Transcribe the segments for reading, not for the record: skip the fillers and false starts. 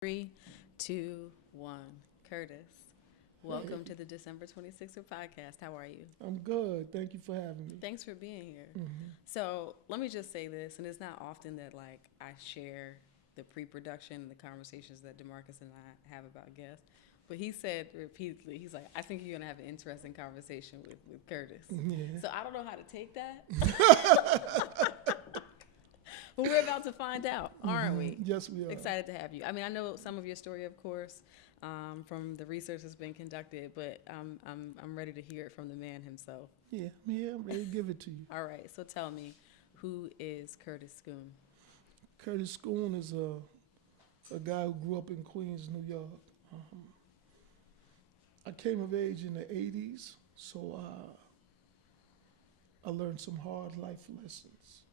Three, two, one. Curtis, welcome to the December 26th podcast. How are you? I'm good. Thank you for having me. Thanks for being here. Hmm. So, let me just say this, and it's not often that I share the pre-production and the conversations that DeMarcus and I have about guests. But he said repeatedly, he's like, I think you're gonna have an interesting conversation with Curtis. Yeah. So I don't know how to take that. But we're about to find out, aren't we? Yes, we are. Excited to have you. I mean, I know some of your story, of course, from the research that's been conducted, but I'm ready to hear it from the man himself. Yeah, I'm ready to give it to you. All right, so tell me, who is Kurtis Kool? Kurtis Kool is a guy who grew up in Queens, New York. Um, I came of age in the 80s, so I learned some hard life lessons.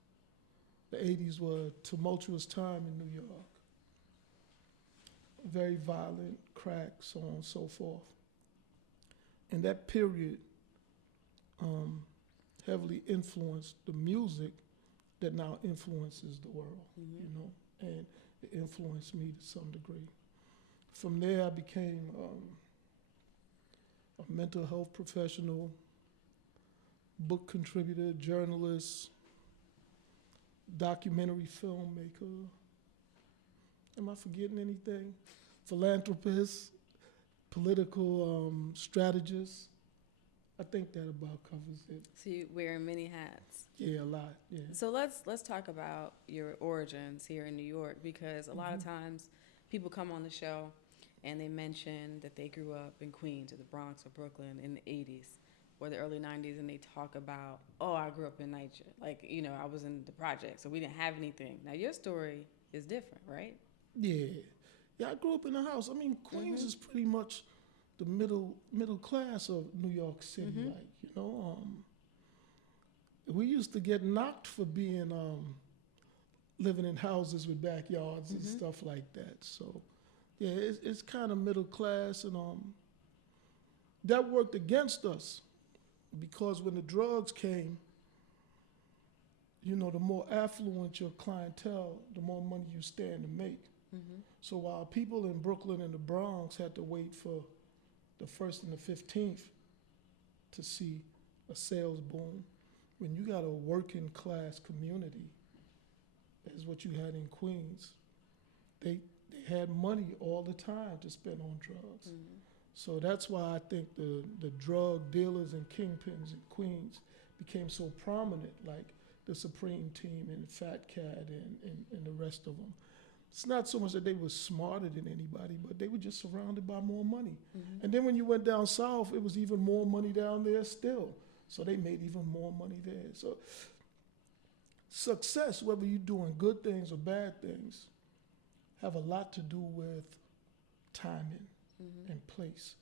The 80s were a tumultuous time in New York. Very violent, crack, so on and so forth. And that period heavily influenced the music that now influences the world, and it influenced me to some degree. From there, I became a mental health professional, book contributor, journalist, documentary filmmaker. Am I forgetting anything? Philanthropist, political strategist. I think that about covers it. So you wearing many hats. Yeah, a lot. Yeah. So let's talk about your origins here in New York, because a lot of times people come on the show and they mention that they grew up in Queens or the Bronx or Brooklyn in the 80s or the early 90s, and they talk about, oh, I grew up in NYCHA. Like, I was in the project, so we didn't have anything. Now, your story is different, right? Yeah. Yeah, I grew up in a house. I mean, Queens is pretty much the middle class of New York City. We used to get knocked for being living in houses with backyards and stuff like that. So, yeah, it's kind of middle class, and that worked against us because when the drugs came, the more affluent your clientele, the more money you stand to make. So while people in Brooklyn and the Bronx had to wait for the 1st and the 15th to see a sales boom, when you got a working class community, as what you had in Queens, they had money all the time to spend on drugs. So that's why I think the drug dealers and kingpins in Queens became so prominent, like the Supreme Team and Fat Cat and the rest of them. It's not so much that they were smarter than anybody, but they were just surrounded by more money. And then when you went down south, it was even more money down there still. So they made even more money there. So success, whether you're doing good things or bad things, have a lot to do with timing and place.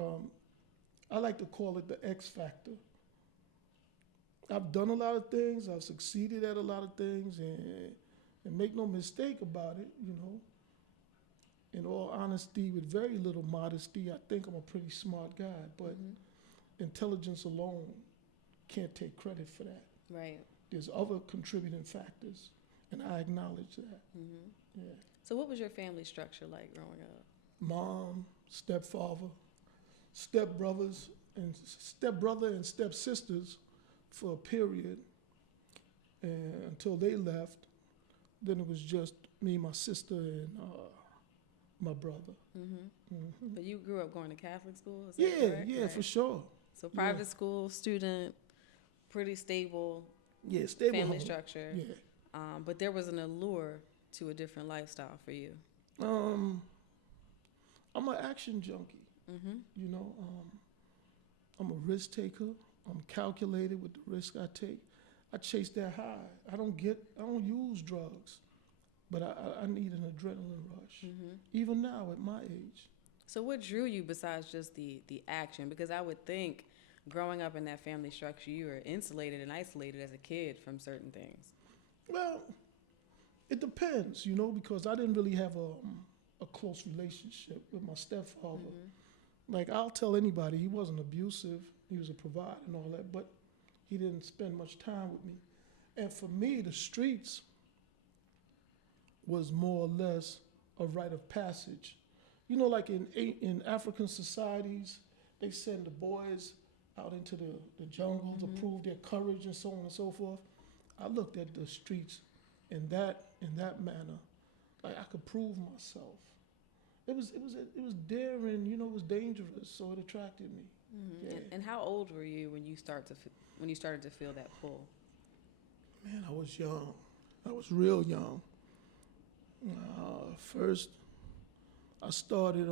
I like to call it the X factor. I've done a lot of things, I've succeeded at a lot of things, and make no mistake about it, in all honesty, with very little modesty, I think I'm a pretty smart guy, but intelligence alone can't take credit for that. Right. There's other contributing factors, and I acknowledge that. Yeah. So what was your family structure like growing up? Mom, stepfather, stepbrothers, and stepbrother and stepsisters for a period, and until they left. Then it was just me, my sister, and my brother. But you grew up going to Catholic school, is that correct? Yeah, right? for sure. So private school, student, pretty stable Yeah, stable family home. structure. Yeah. But there was an allure to a different lifestyle for you. I'm an action junkie. I'm a risk taker. I'm calculated with the risk I take. I chase that high. I don't use drugs, but I need an adrenaline rush. Even now at my age. So what drew you besides just the action? Because I would think growing up in that family structure, you were insulated and isolated as a kid from certain things. Well, it depends, because I didn't really have a close relationship with my stepfather. Like, I'll tell anybody, he wasn't abusive. He was a provider and all that, but he didn't spend much time with me. And for me, the streets was more or less a rite of passage. You know, like in African societies, they send the boys out into the jungle to prove their courage and so on and so forth. I looked at the streets in that manner, like I could prove myself. It was daring, you know, it was dangerous, so it attracted me. Yeah. And how old were you when you started to feel that pull? Man, I was young. I was real young. First, I started,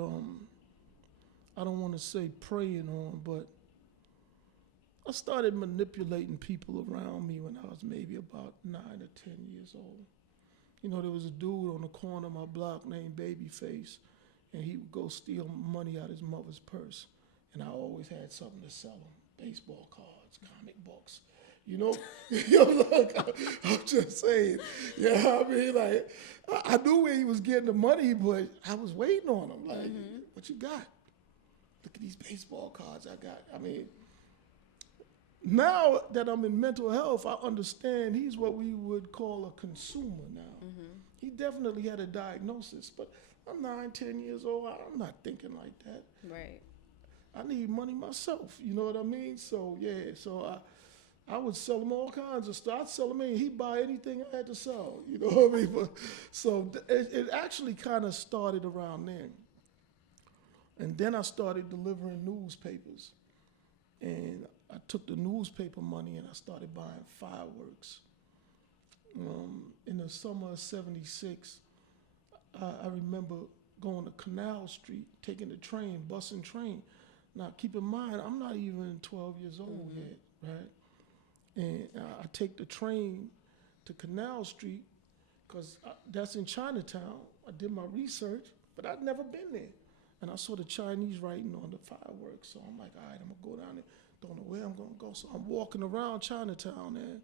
I don't want to say preying on, but I started manipulating people around me when I was maybe about 9 or 10 years old. You know, there was a dude on the corner of my block named Babyface, and he would go steal money out of his mother's purse. And I always had something to sell him, baseball cards, comic books. You know, look, I'm just saying, I mean, like, I knew where he was getting the money, but I was waiting on him. Like, what you got? Look at these baseball cards I got. I mean, now that I'm in mental health, I understand he's what we would call a consumer now. He definitely had a diagnosis, but I'm 9, 10 years old. I'm not thinking like that. Right. I need money myself. You know what I mean? So, so I would sell him all kinds of stuff. I'd sell him anything. He'd buy anything I had to sell. You know what I mean? But, so it actually kind of started around then. And then I started delivering newspapers. And I took the newspaper money and I started buying fireworks. In the summer of '76, I remember going to Canal Street, taking the train, busing train. Now, keep in mind, I'm not even 12 years old yet, right? And I take the train to Canal Street because that's in Chinatown. I did my research, but I'd never been there. And I saw the Chinese writing on the fireworks. So I'm like, all right, I'm going to go down there. Don't know where I'm going to go. So I'm walking around Chinatown, and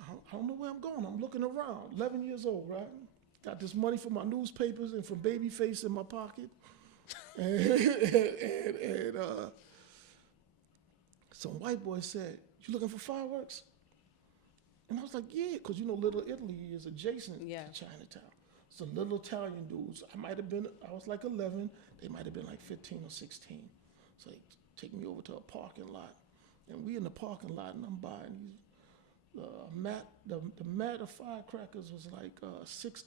I don't know where I'm going. I'm looking around, 11 years old, right? Got this money for my newspapers and from Babyface in my pocket. and some white boy said, "You looking for fireworks?" And I was like, "Yeah," because you know Little Italy is adjacent to Chinatown. So little Italian dudes. I was like 11. They might have been like 15 or 16. So they take me over to a parking lot. And we in the parking lot, and I'm buying these the mat of firecrackers was like $6.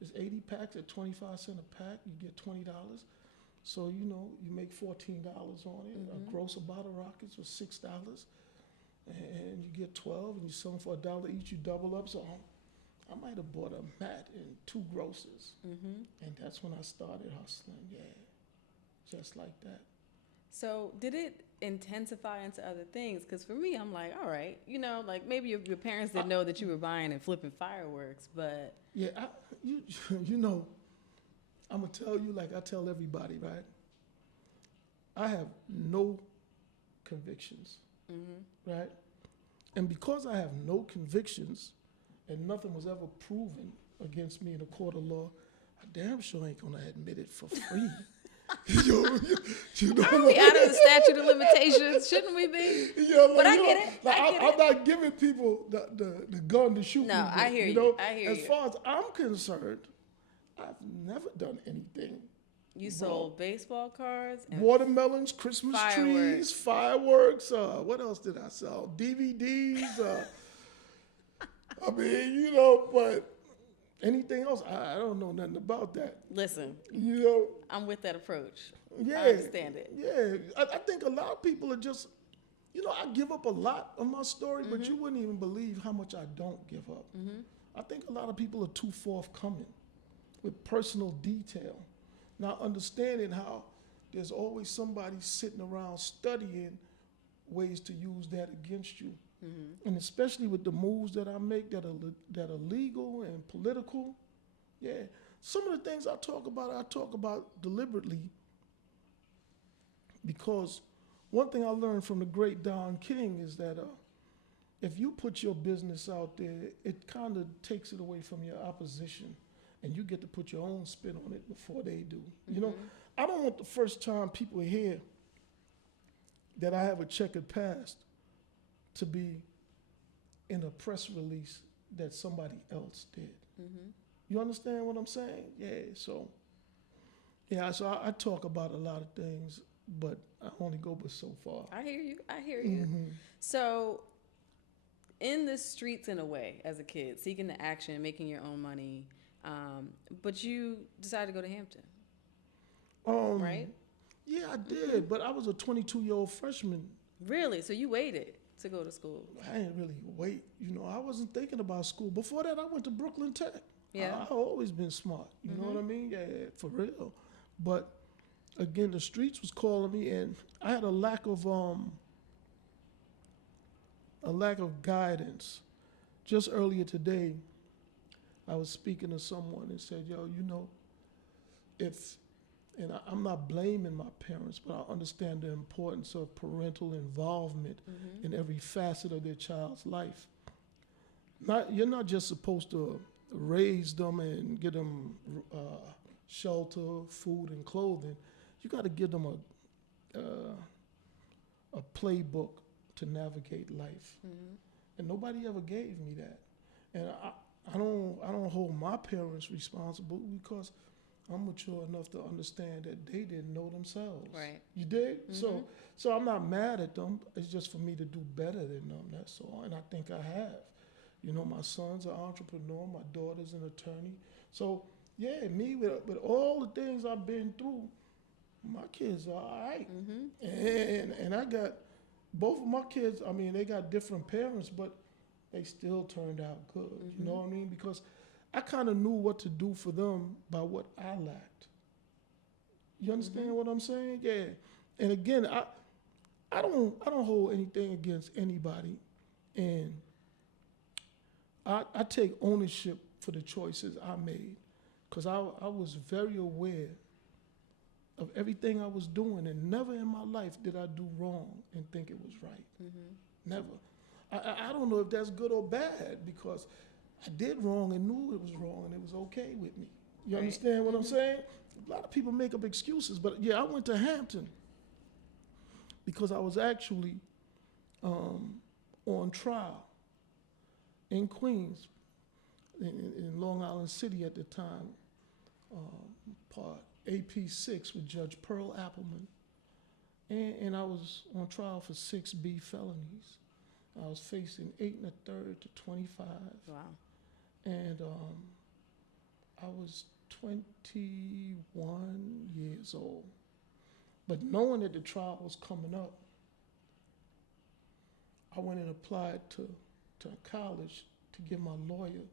There's 80 packs at 25 cents a pack. You get $20. So, you know, you make $14 on it. A gross of bottle rockets was $6. And you get 12, and you sell them for $1 each. You double up. So I might have bought a mat and 2 grosses. And that's when I started hustling, just like that. So did it intensify into other things? Because for me, I'm like, all right, you know, like maybe your parents didn't know that you were buying and flipping fireworks, but... Yeah, you know, I'm going to tell you like I tell everybody, right? I have no convictions, right? And because I have no convictions and nothing was ever proven against me in a court of law, I damn sure ain't going to admit it for free. you know, Are we out of the statute of limitations? Shouldn't we be? But I get it. I'm not giving people the gun to shoot me. No, I hear you. Know, I hear you. As far as I'm concerned, I've never done anything. You sold baseball cards and watermelons, Christmas trees, fireworks. What else did I sell? DVDs. I mean, you know, but anything else, I don't know nothing about that. Listen, you know, I'm with that approach. Yeah, I understand it. Yeah, I think a lot of people are just, you know, I give up a lot of my story, but you wouldn't even believe how much I don't give up. I think a lot of people are too forthcoming with personal detail. Now, understanding how there's always somebody sitting around studying ways to use that against you. And especially with the moves that I make that are legal and political. Yeah. Some of the things I talk about deliberately, because one thing I learned from the great Don King is that if you put your business out there, it kind of takes it away from your opposition, and you get to put your own spin on it before they do. You know, I don't want the first time people hear that I have a checkered past to be in a press release that somebody else did. You understand what I'm saying? Yeah. So yeah. So I talk about a lot of things, but I only go but so far. I hear you. I hear you. So, in the streets, in a way, as a kid, seeking the action, making your own money, but you decided to go to Hampton, right? Yeah, I did, but I was a 22-year-old freshman. Really? So you waited to go to school? I didn't really wait. I wasn't thinking about school. Before that, I went to Brooklyn Tech. Yeah. I've always been smart. You know what I mean? Yeah, for real. But again, the streets was calling me, and I had a lack of guidance. Just earlier today, I was speaking to someone and said, "Yo, I'm not blaming my parents, but I understand the importance of parental involvement in every facet of their child's life. You're not just supposed to raise them and get them shelter, food, and clothing. You got to give them a playbook to navigate life. And nobody ever gave me that. And I don't hold my parents responsible because I'm mature enough to understand that they didn't know themselves. Right. You dig? So I'm not mad at them. It's just for me to do better than them. That's all. And I think I have. My son's an entrepreneur. My daughter's an attorney. So yeah, me with all the things I've been through, my kids are all right. And I got both of my kids. I mean, they got different parents, but they still turned out good. You know what I mean? Because I kind of knew what to do for them by what I lacked. You understand what I'm saying? Yeah. And again, I don't hold anything against anybody, and I take ownership for the choices I made, because I was very aware of everything I was doing, and never in my life did I do wrong and think it was right. Never. I don't know if that's good or bad, because I did wrong and knew it was wrong, and it was okay with me. You understand what I'm saying? A lot of people make up excuses, but yeah, I went to Hampton because I was actually on trial in Queens, in Long Island City at the time, part AP6 with Judge Pearl Appleman, and I was on trial for 6B felonies. I was facing 8 1/3 to 25. Wow. And I was 21 years old. But knowing that the trial was coming up, I went and applied to college to give my lawyer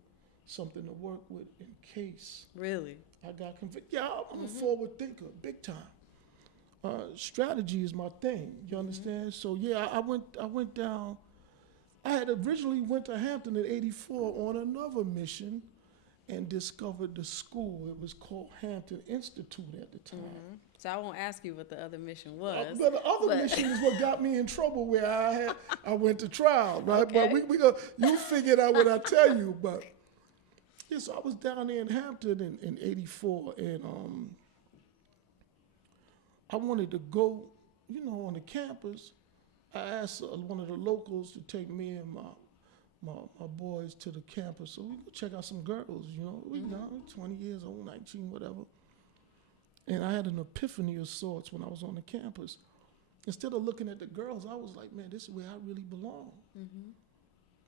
something to work with in case. Really? I got convicted. Yeah, I'm a forward thinker, big time. Strategy is my thing. You understand? So yeah, I went down. I had originally went to Hampton in '84 on another mission and discovered the school. It was called Hampton Institute at the time. So I won't ask you what the other mission was. But the other mission is what got me in trouble, where I went to trial, right? Okay. But you figured out what I tell you. But yeah, so I was down there in Hampton in '84, and I wanted to go, on the campus. I asked one of the locals to take me and my boys to the campus so we could check out some girls, We young, 20 years old, 19, whatever. And I had an epiphany of sorts when I was on the campus. Instead of looking at the girls, I was like, man, this is where I really belong.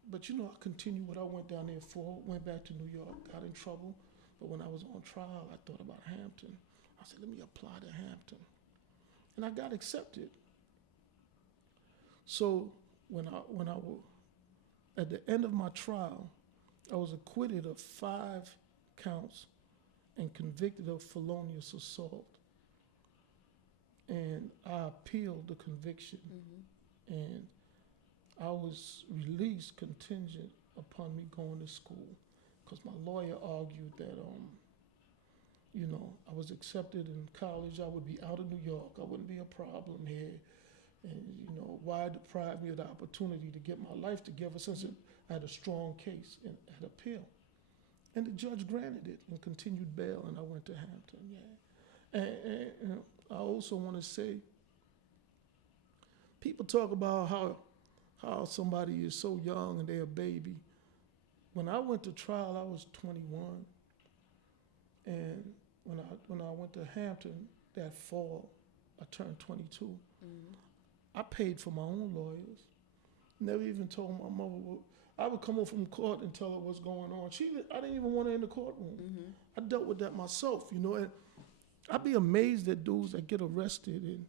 But I continued what I went down there for, went back to New York, got in trouble. But when I was on trial, I thought about Hampton. I said, let me apply to Hampton. And I got accepted. So at the end of my trial, I was acquitted of 5 counts and convicted of felonious assault. And I appealed the conviction, and I was released contingent upon me going to school, because my lawyer argued that, I was accepted in college, I would be out of New York, I wouldn't be a problem here. And, why deprive me of the opportunity to get my life together, since I had a strong case and had appeal. And the judge granted it and continued bail, and I went to Hampton, yeah. And I also want to say, people talk about how somebody is so young and they're a baby. When I went to trial, I was 21. And when I went to Hampton that fall, I turned 22. I paid for my own lawyers. Never even told my mother. I would come home from court and tell her what's going on. I didn't even want her in the courtroom. I dealt with that myself, you know. And I'd be amazed at dudes that get arrested, and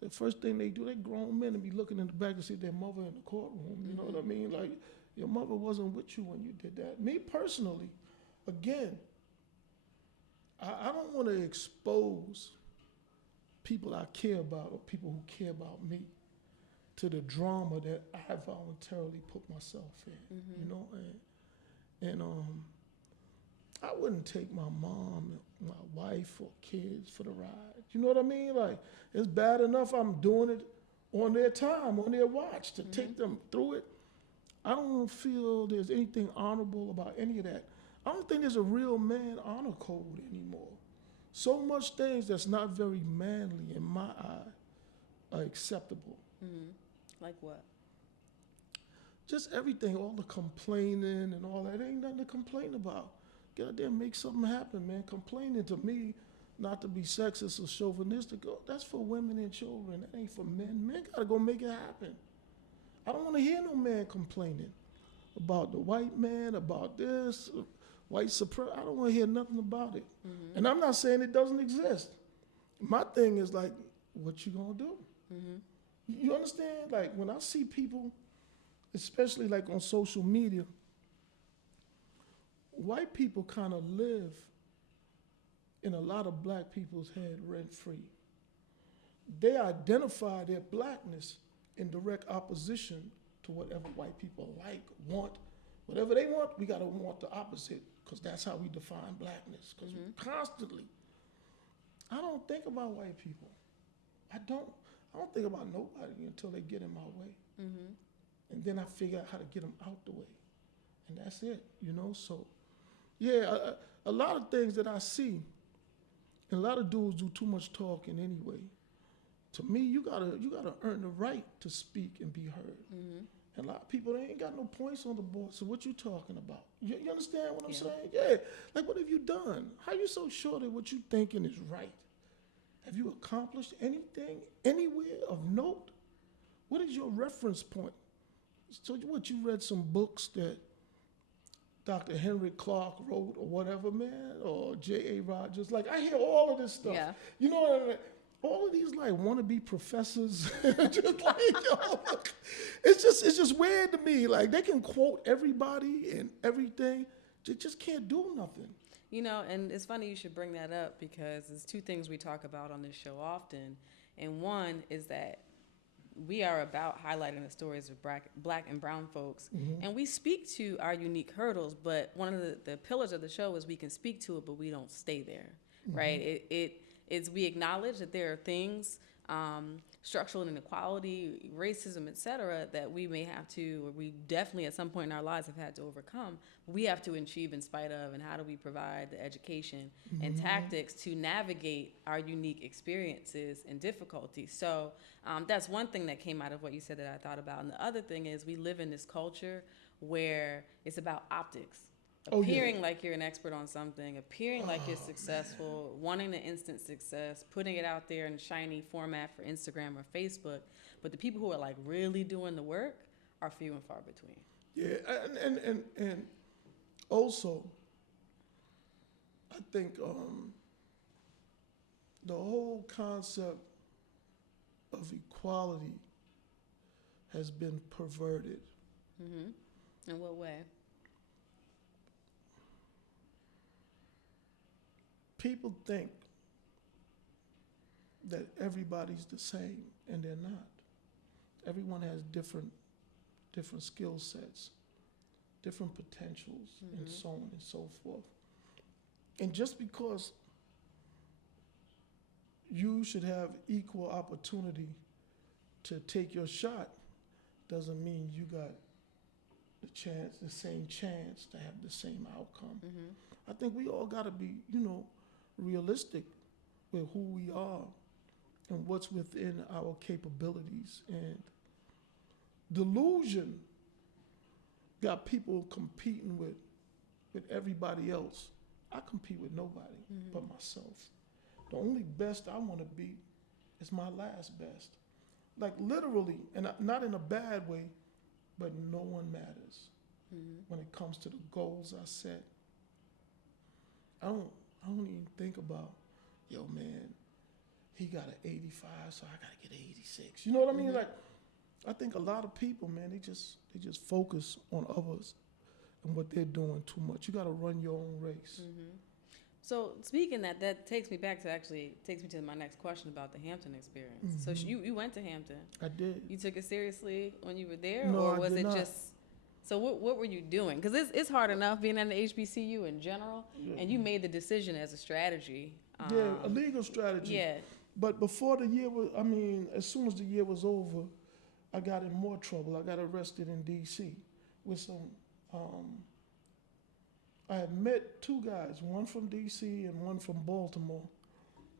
the first thing they do, they grown men and be looking in the back to see their mother in the courtroom. You know what I mean? Like, your mother wasn't with you when you did that. Me personally, again, I don't want to expose people I care about or people who care about me to the drama that I voluntarily put myself in, you know? And I wouldn't take my mom, my wife, or kids for the ride. You know what I mean? Like, it's bad enough I'm doing it on their time, on their watch, to take them through it. I don't feel there's anything honorable about any of that. I don't think there's a real man honor code anymore. So much things that's not very manly in my eye are acceptable. Like what? Just everything, all the complaining and all that, ain't nothing to complain about. Get out there and make something happen, man. Complaining, to me, not to be sexist or chauvinistic, that's for women and children. That ain't for men. Men gotta go make it happen. I don't want to hear no man complaining about the white man, about this, white supremacy. I don't want to hear nothing about it. And I'm not saying it doesn't exist. My thing is like, what you gonna do? You understand? Like, when I see people, especially like on social media, white people kind of live in a lot of black people's head rent-free. They identify their blackness in direct opposition to whatever white people like, want. Whatever they want, we gotta want the opposite, because that's how we define blackness. Because constantly, I don't think about white people. I don't think about nobody until they get in my way. And then I figure out how to get them out the way. And that's it, you know? So, yeah, a lot of things that I see, and a lot of dudes do too much talking anyway. To me, you gotta earn the right to speak and be heard. And a lot of people, they ain't got no points on the board, so what you talking about? You understand what I'm saying? Yeah, like, what have you done? How you so sure that what you thinking is right? Have you accomplished anything, anywhere of note? What is your reference point? So what, you read some books that Dr. Henry Clark wrote or whatever, man, or J.A. Rogers? Like, I hear all of this stuff. Yeah. You know what I mean? All of these like wannabe professors, just like, yo, it's just weird to me. Like, they can quote everybody and everything, they just can't do nothing. You know, and it's funny you should bring that up, because there's two things we talk about on this show often. And one is that we are about highlighting the stories of black and brown folks. And we speak to our unique hurdles, but one of the pillars of the show is we can speak to it, but we don't stay there, right? It's we acknowledge that there are things, structural inequality, racism, et cetera, that we may have to, or we definitely at some point in our lives have had to overcome. We have to achieve in spite of, and how do we provide the education and tactics to navigate our unique experiences and difficulties. So that's one thing that came out of what you said that I thought about. And the other thing is, we live in this culture where it's about optics. Appearing like you're an expert on something, appearing like you're successful, wanting the instant success, putting it out there in a shiny format for Instagram or Facebook. But the people who are like really doing the work are few and far between. Yeah, and also, I think the whole concept of equality has been perverted. In what way? People think that everybody's the same, and they're not. Everyone has different skill sets, different potentials, and so on and so forth. And just because you should have equal opportunity to take your shot doesn't mean you got the same chance to have the same outcome. I think we all got to be, realistic with who we are and what's within our capabilities. And delusion got people competing with everybody else I compete with nobody but myself. The only best I want to be is my last best. Like literally, and not in a bad way, but no one matters when it comes to the goals I set. I don't even think about, yo man, he got an 85, so I gotta get an 86. You know what I mean? Like, I think a lot of people, man, they just focus on others and what they're doing too much. You gotta run your own race. So speaking that takes me to my next question about the Hampton experience. So you went to Hampton. I did. You took it seriously when you were there, No, or I was did it not. just? So what were you doing? Because it's hard enough being at the HBCU in general, and you made the decision as a strategy. Yeah, a legal strategy. Yeah. But before the year was, as soon as the year was over, I got in more trouble. I got arrested in D.C. with some. I had met two guys, one from D.C. and one from Baltimore.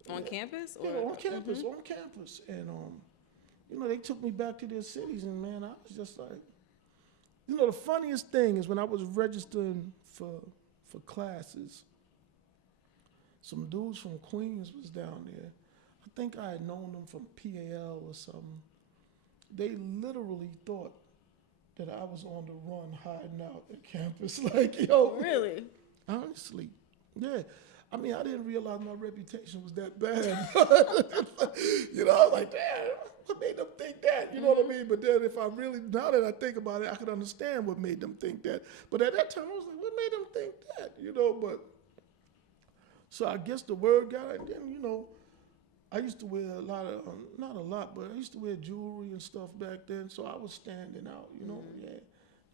On campus? Yeah, Or? on campus. And, they took me back to their cities, and, man, I was just like, the funniest thing is when I was registering for classes, some dudes from Queens was down there. I think I had known them from PAL or something. They literally thought that I was on the run hiding out at campus. Like, yo. Really? Honestly. Yeah. I didn't realize my reputation was that bad. I was like, damn, what made them think that? You know what I mean? But then now that I think about it, I could understand what made them think that. But at that time, I was like, what made them think that? But so I guess the word got out, and then, I used to wear a lot of, not a lot, but I used to wear jewelry and stuff back then, so I was standing out, yeah,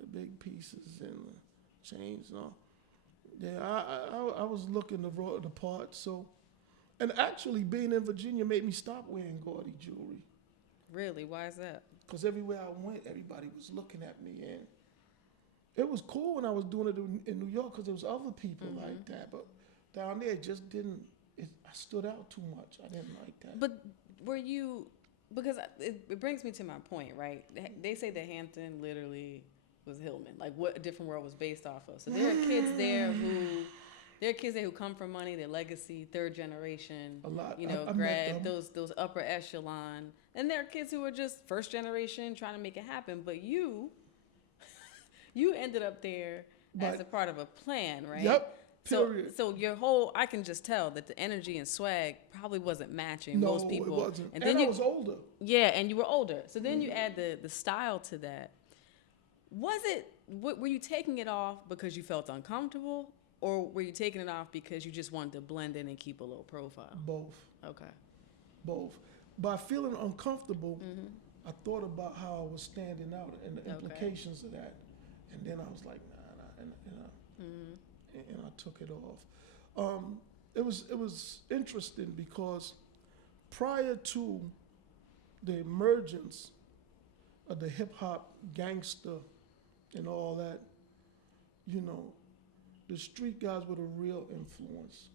the big pieces and the chains and all. Yeah, I was looking the part, so, and actually being in Virginia made me stop wearing gaudy jewelry. Really? Why is that? Because everywhere I went, everybody was looking at me, and it was cool when I was doing it in New York because there was other people like that, but down there it just didn't. I stood out too much. I didn't like that. But were you, because it brings me to my point, right? They say that Hampton literally was Hillman, like what A Different World was based off of. So there are kids there who come from money, their legacy, third generation, A lot. grad, those upper echelon. And there are kids who are just first generation trying to make it happen. But you ended up there as a part of a plan, right? Yep. Period. So your whole, I can just tell that the energy and swag probably wasn't matching most people. No, it wasn't. And then I was older. Yeah, and you were older. So then you add the style to that. Were you taking it off because you felt uncomfortable, or were you taking it off because you just wanted to blend in and keep a low profile? Both. Okay. Both. By feeling uncomfortable, I thought about how I was standing out and the implications of that. And then I was like, nah, and I took it off. It was interesting because prior to the emergence of the hip hop gangster and all that, the street guys were the real influence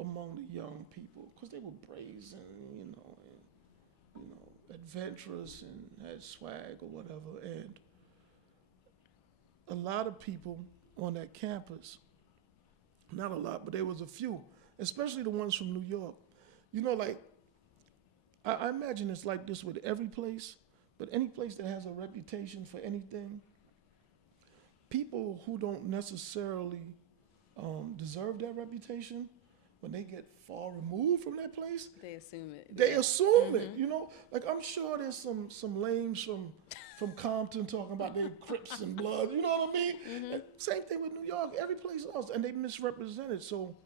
among the young people because they were brazen, and adventurous and had swag or whatever. And a lot of people on that campus, not a lot, but there was a few, especially the ones from New York. I imagine it's like this with every place, but any place that has a reputation for anything, people who don't necessarily deserve that reputation, when they get far removed from that place, they assume it. They assume it, Like I'm sure there's some lames from Compton talking about their Crips and Bloods, you know what I mean? And same thing with New York, every place else, and they misrepresented. So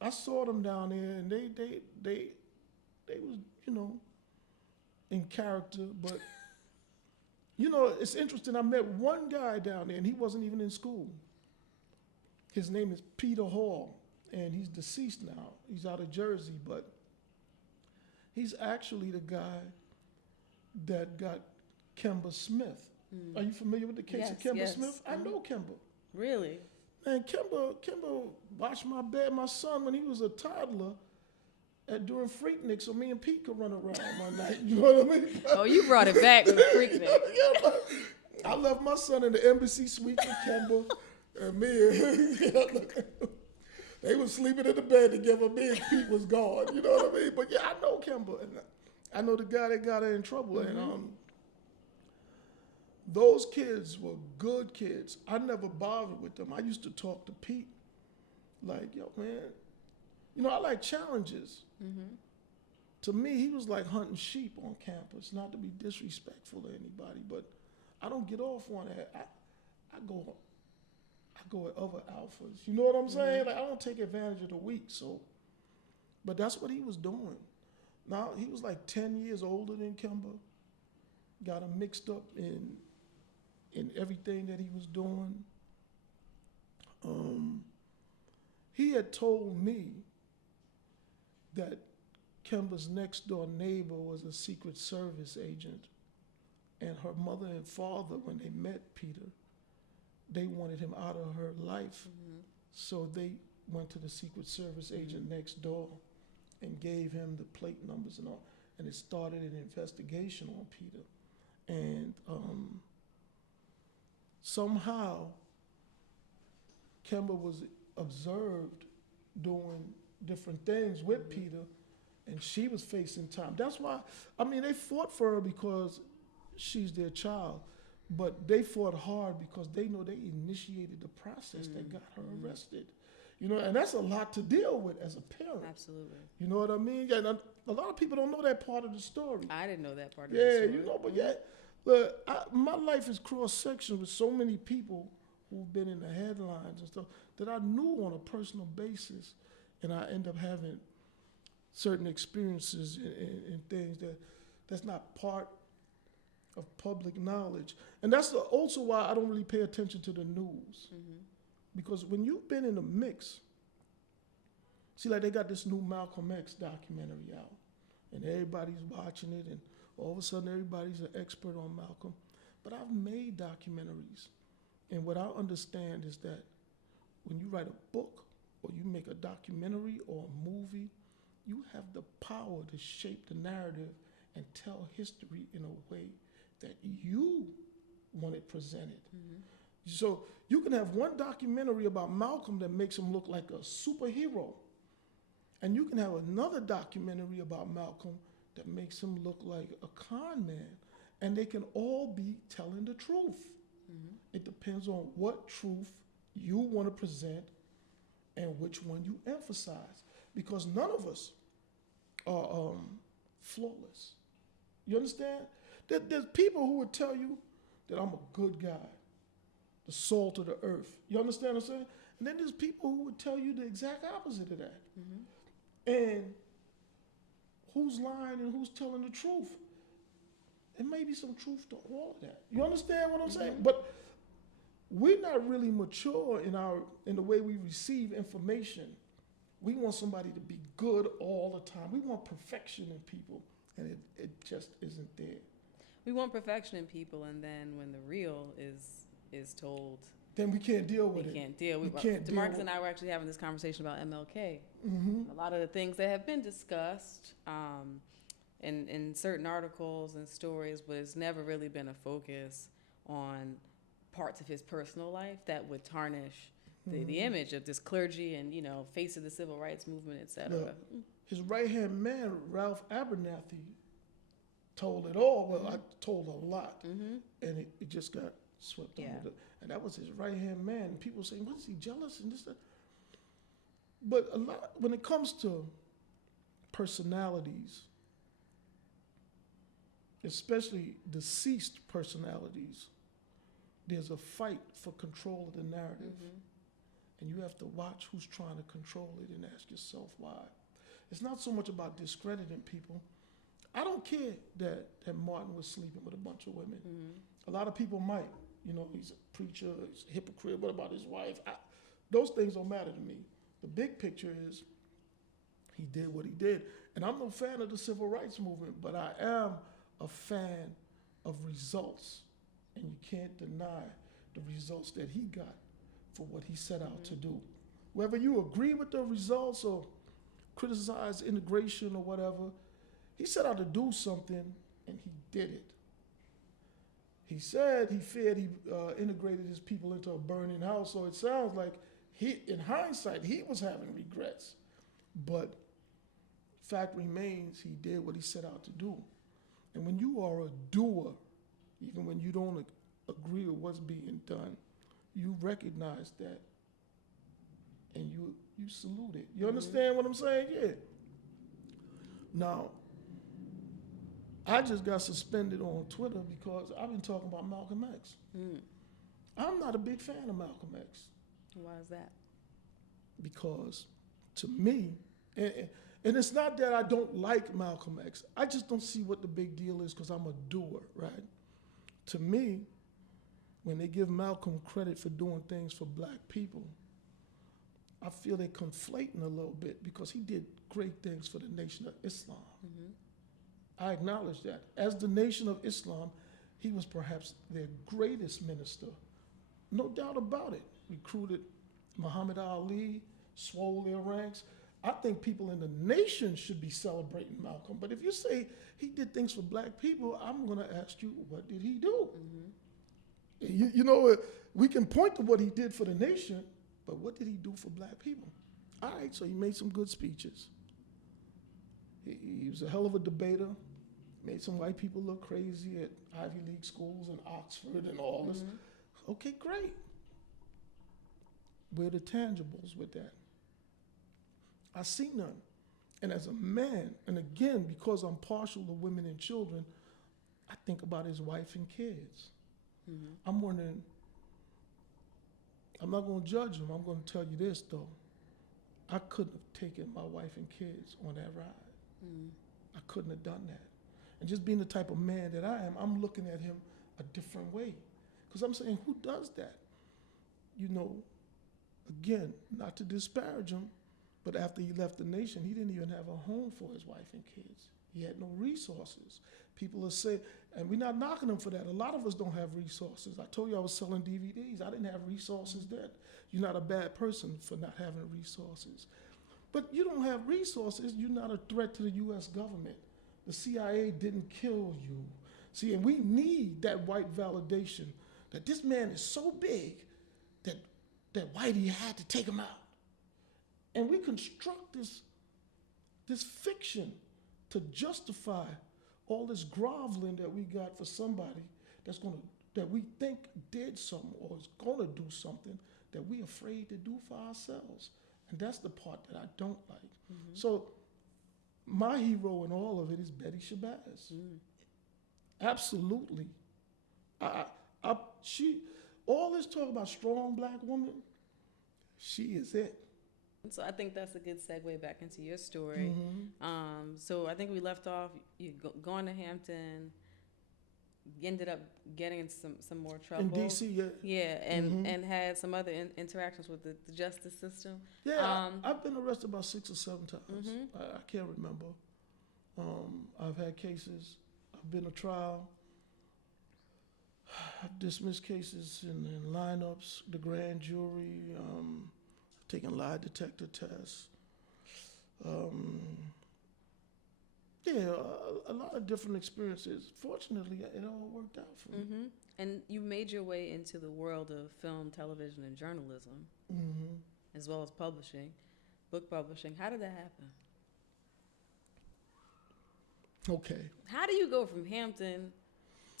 I saw them down there, and they was, in character, but it's interesting. I met one guy down there, and he wasn't even in school. His name is Peter Hall, and he's deceased now. He's out of Jersey, but he's actually the guy that got Kemba Smith. Are you familiar with the case of Kemba Smith? I know Kemba. Really? Man, Kemba watched my son when he was a toddler during Freaknik, so me and Pete could run around one night. You know what I mean? Oh, you brought it back with Freaknik. I left my son in the embassy suite with Kemba and me. They was sleeping in the bed together. Me and Pete was gone. You know what I mean? But yeah, I know Kimber, and I know the guy that got her in trouble, and those kids were good kids. I never bothered with them. I used to talk to Pete, like, yo, man, you know, I like challenges. To me, he was like hunting sheep on campus. Not to be disrespectful to anybody, but I don't get off on that. I go at other alphas. You know what I'm saying? Like, I don't take advantage of the weak. So, but that's what he was doing. Now he was like 10 years older than Kimber. Got him mixed up in everything that he was doing. He had told me that Kimber's next door neighbor was a Secret Service agent, and her mother and father, when they met Peter, they wanted him out of her life. So they went to the Secret Service agent next door and gave him the plate numbers and all, and it started an investigation on Peter. And somehow Kimber was observed doing different things with Peter, and she was facing time. That's why, I mean, they fought for her because she's their child, but they fought hard because they know they initiated the process that got her arrested. You know, and that's a lot to deal with as a parent. Absolutely. You know what I mean? Yeah, and a lot of people don't know that part of the story. I didn't know that part of the story. Yeah, you know, but yeah, look, my life is cross-section with so many people who've been in the headlines and stuff that I knew on a personal basis, and I end up having certain experiences and things that's not part of public knowledge. And that's also why I don't really pay attention to the news. Because when you've been in the mix, see, like they got this new Malcolm X documentary out, and everybody's watching it, and all of a sudden everybody's an expert on Malcolm. But I've made documentaries, and what I understand is that when you write a book or you make a documentary or a movie, you have the power to shape the narrative and tell history in a way that you want it presented. So you can have one documentary about Malcolm that makes him look like a superhero, and you can have another documentary about Malcolm that makes him look like a con man, and they can all be telling the truth. It depends on what truth you want to present and which one you emphasize, because none of us are flawless. You understand? There's people who would tell you that I'm a good guy, the salt of the earth. You understand what I'm saying? And then there's people who would tell you the exact opposite of that. And who's lying and who's telling the truth? There may be some truth to all of that. You understand what I'm saying? But we're not really mature in the way we receive information. We want somebody to be good all the time. We want perfection in people, and it just isn't there. We want perfection in people, and then when the real is told, then we can't deal with it. We can't deal. DeMarcus and I were actually having this conversation about MLK. A lot of the things that have been discussed in certain articles and stories, but it's never really been a focus on parts of his personal life that would tarnish the image of this clergy and, you know, face of the civil rights movement, et cetera. His right-hand man, Ralph Abernathy, told it all. Well, I told a lot, and it just got swept under the. And that was his right-hand man. And people saying, "What is he jealous?" and this, that. But a lot when it comes to personalities, especially deceased personalities, there's a fight for control of the narrative. And you have to watch who's trying to control it and ask yourself why. It's not so much about discrediting people. I don't care that Martin was sleeping with a bunch of women. A lot of people might. You know, he's a preacher, he's a hypocrite, what about his wife? Those things don't matter to me. The big picture is he did what he did. And I'm no fan of the civil rights movement, but I am a fan of results. And you can't deny the results that he got for what he set out to do. Whether you agree with the results or criticize integration or whatever, he set out to do something and he did it. He said he feared he integrated his people into a burning house, so it sounds like in hindsight, he was having regrets. But fact remains, he did what he set out to do. And when you are a doer, even when you don't agree with what's being done, you recognize that and you salute it. You understand what I'm saying? Yeah. Now, I just got suspended on Twitter because I've been talking about Malcolm X. I'm not a big fan of Malcolm X. Why is that? Because to me, and it's not that I don't like Malcolm X, I just don't see what the big deal is because I'm a doer, right? To me, when they give Malcolm credit for doing things for black people, I feel they're conflating a little bit because he did great things for the Nation of Islam. I acknowledge that. As the Nation of Islam, he was perhaps their greatest minister. No doubt about it. Recruited Muhammad Ali, swole their ranks. I think people in the nation should be celebrating Malcolm. But if you say he did things for black people, I'm going to ask you, what did he do? You know, we can point to what he did for the nation, but what did he do for black people? All right, so he made some good speeches. He was a hell of a debater, made some white people look crazy at Ivy League schools and Oxford and all this. Okay, great. Where are the tangibles with that? I see none. And as a man, and again, because I'm partial to women and children, I think about his wife and kids. I'm wondering, I'm not going to judge him. I'm going to tell you this, though. I couldn't have taken my wife and kids on that ride. I couldn't have done that. And just being the type of man that I am, I'm looking at him a different way. Because I'm saying, who does that? You know, again, not to disparage him, but after he left the nation, he didn't even have a home for his wife and kids. He had no resources. People are saying, and we're not knocking him for that. A lot of us don't have resources. I told you I was selling DVDs. I didn't have resources then. You're not a bad person for not having resources. But you don't have resources, you're not a threat to the U.S. government. The CIA didn't kill you. See, and we need that white validation that this man is so big that Whitey had to take him out. And we construct this fiction to justify all this groveling that we got for somebody that we think did something or is gonna do something that we're afraid to do for ourselves. And that's the part that I don't like. So my hero in all of it is Betty Shabazz. Absolutely. She, all this talk about strong black woman, she is it. So I think that's a good segue back into your story. So I think we left off, you going to Hampton, ended up getting into some more trouble. In D.C., yeah. Yeah, and had some other interactions with the justice system. Yeah, I've been arrested about 6 or 7 times. I can't remember. I've had cases. I've been to trial. I've dismissed cases in lineups, the grand jury, taking lie detector tests. Yeah, a lot of different experiences. Fortunately, it all worked out for me. And you made your way into the world of film, television, and journalism, as well as publishing, book publishing. How did that happen? Okay. How do you go from Hampton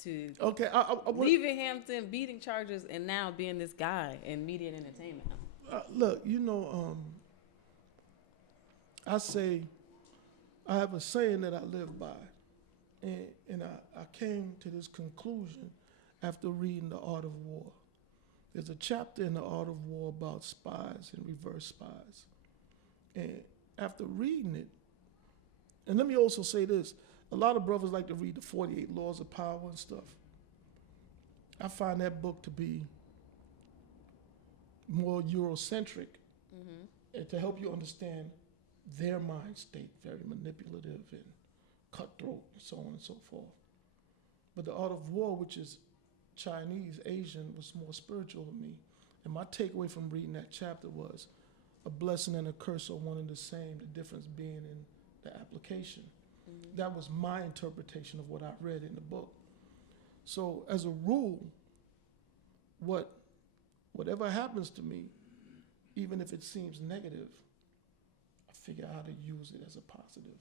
to I leaving Hampton, beating charges, and now being this guy in media and entertainment? Look, you know, I have a saying that I live by, and I came to this conclusion after reading The Art of War. There's a chapter in The Art of War about spies and reverse spies. And after reading it, and let me also say this, a lot of brothers like to read the 48 Laws of Power and stuff. I find that book to be more Eurocentric and to help you understand their mind state, very manipulative and cutthroat and so on and so forth. But The Art of War, which is Chinese, Asian, was more spiritual to me. And my takeaway from reading that chapter was a blessing and a curse are one and the same, the difference being in the application. That was my interpretation of what I read in the book. So as a rule, whatever happens to me, even if it seems negative, I figure out how to use it as a positive.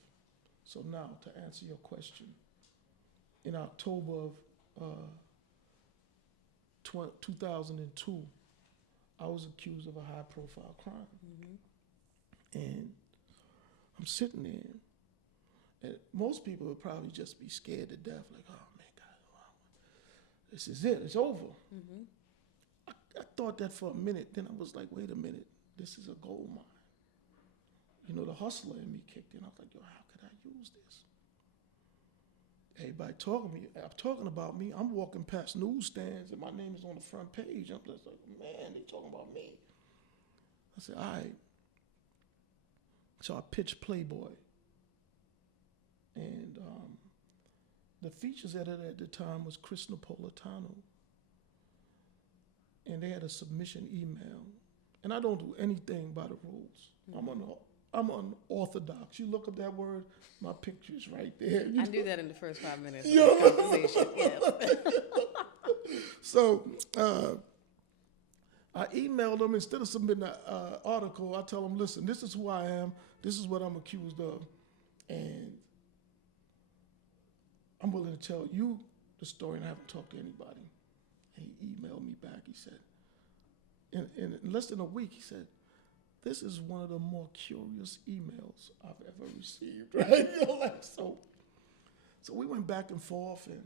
So now, to answer your question, in October of 2002, I was accused of a high-profile crime. And I'm sitting there, and most people would probably just be scared to death, like, oh, man, God, wow, this is it, it's over. I thought that for a minute, then I was like, wait a minute, this is a gold mine. You know, the hustler in me kicked in. I was like, yo, how could I use this? Everybody talking about me. I'm walking past newsstands and my name is on the front page. I'm just like, man, they talking about me. I said, all right. So I pitched Playboy. And the features editor at the time was Chris Napolitano. And they had a submission email. And I don't do anything by the rules. I'm unorthodox. You look up that word, my picture's right there. I do that in the first 5 minutes of this conversation. Yeah. So I emailed them. Instead of submitting an article, I tell them, listen, this is who I am. This is what I'm accused of. And I'm willing to tell you the story, and I haven't talked to anybody. And he emailed me back. He said, in less than a week, he said, this is one of the more curious emails I've ever received, right? You know, like, so we went back and forth, and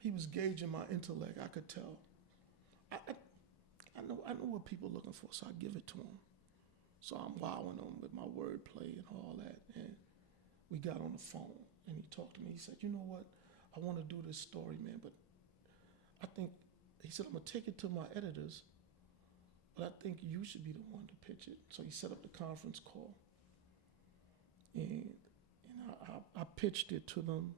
he was gauging my intellect. I could tell. I know what people are looking for, so I give it to him. So I'm wowing him with my wordplay and all that, and we got on the phone, and he talked to me. He said, you know what? I want to do this story, man, but I think, he said, I'm going to take it to my editors, but I think you should be the one to pitch it. So he set up the conference call. And I pitched it to them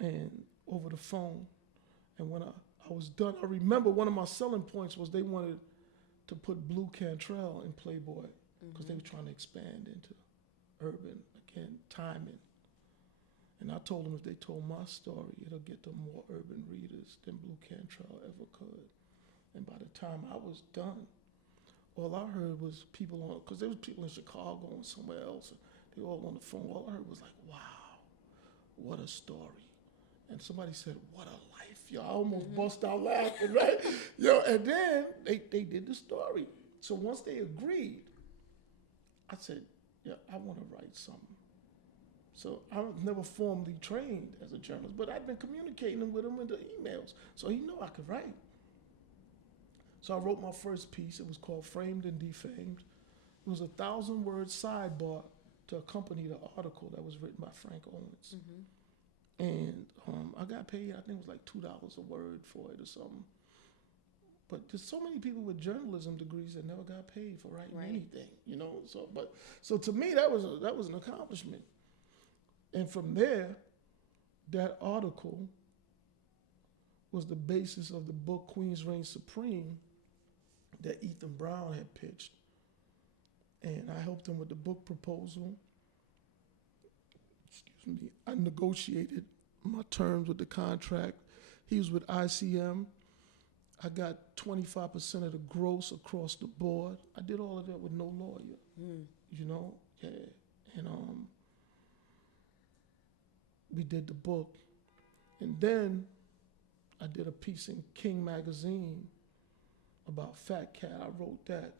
and over the phone. And when I was done, I remember one of my selling points was they wanted to put Blue Cantrell in Playboy because they were trying to expand into urban, again, timing. And I told them if they told my story, it'll get them more urban readers than Blue Cantrell ever could. And by the time I was done, all I heard was people on, because there was people in Chicago and somewhere else, they were all on the phone. All I heard was like, wow, what a story. And somebody said, what a life. Yo, I almost bust out laughing, right? Yo, and then they did the story. So once they agreed, I said, yeah, I want to write something. So I was never formally trained as a journalist, but I'd been communicating with him in the emails. So he knew I could write. So I wrote my first piece. It was called Framed and Defamed. It was a 1,000-word sidebar to accompany the article that was written by Frank Owens. And I got paid, I think it was like $2 a word for it or something. But there's so many people with journalism degrees that never got paid for writing anything, you know. So to me, that was an accomplishment. And from there, that article was the basis of the book Queens Reign Supreme that Ethan Brown had pitched. And I helped him with the book proposal. Excuse me. I negotiated my terms with the contract. He was with ICM. I got 25% of the gross across the board. I did all of that with no lawyer, you know? Yeah. And we did the book. And then I did a piece in King magazine about Fat Cat. I wrote that.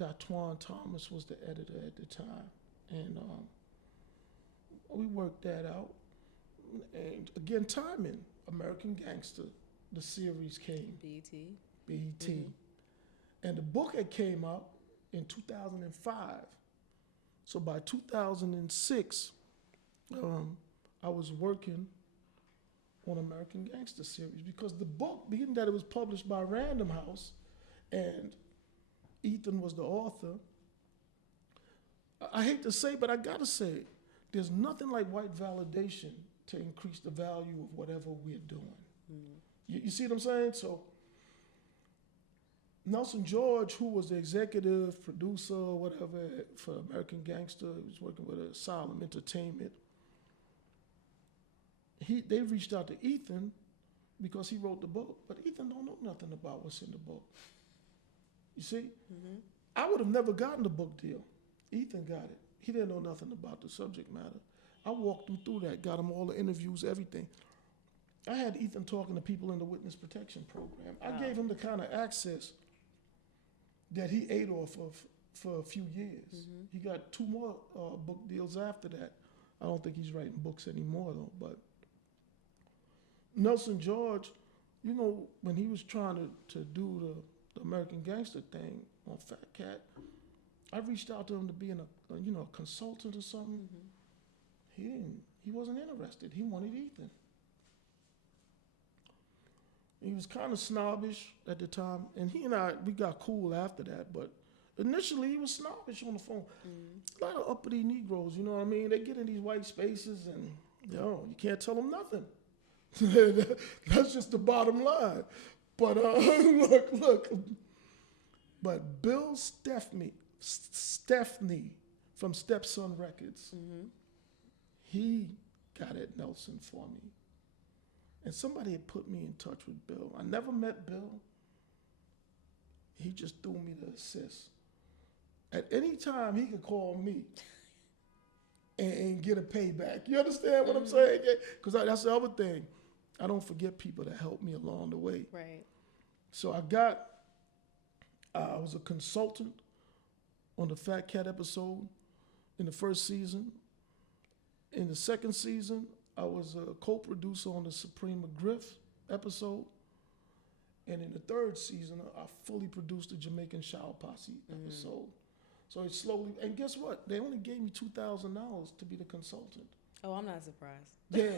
Datwan Thomas was the editor at the time. And we worked that out. And again, timing. American Gangster, the series came. BET. And the book had came out in 2005. So by 2006, I was working on American Gangster series because the book, being that it was published by Random House and Ethan was the author, I hate to say, but I gotta say, there's nothing like white validation to increase the value of whatever we're doing. You see what I'm saying? So Nelson George, who was the executive producer or whatever for American Gangster, he was working with Asylum Entertainment. They reached out to Ethan because he wrote the book, but Ethan don't know nothing about what's in the book. You see? I would have never gotten the book deal. Ethan got it. He didn't know nothing about the subject matter. I walked him through that, got him all the interviews, everything. I had Ethan talking to people in the witness protection program. I gave him the kind of access that he ate off of for a few years. He got 2 more book deals after that. I don't think he's writing books anymore, though. But Nelson George, you know, when he was trying to do the American Gangster thing on Fat Cat, I reached out to him to be a consultant or something. He wasn't interested. He wanted Ethan. He was kind of snobbish at the time, and he and we got cool after that, but initially he was snobbish on the phone. A lot of uppity Negroes, you know what I mean? They get in these white spaces and, you can't tell them nothing. That's just the bottom line. But look. But Bill Stepney from Stepson Records, he got at Nelson for me. And somebody had put me in touch with Bill. I never met Bill. He just threw me the assist. At any time, he could call me and get a payback. You understand what I'm saying? Because that's the other thing. I don't forget people that helped me along the way. Right. So I was a consultant on the Fat Cat episode in the first season. In the second season, I was a co-producer on the Supreme McGriff episode. And in the third season, I fully produced the Jamaican Shower Posse episode. So it slowly, and guess what? They only gave me $2,000 to be the consultant. Oh, I'm not surprised. Yeah.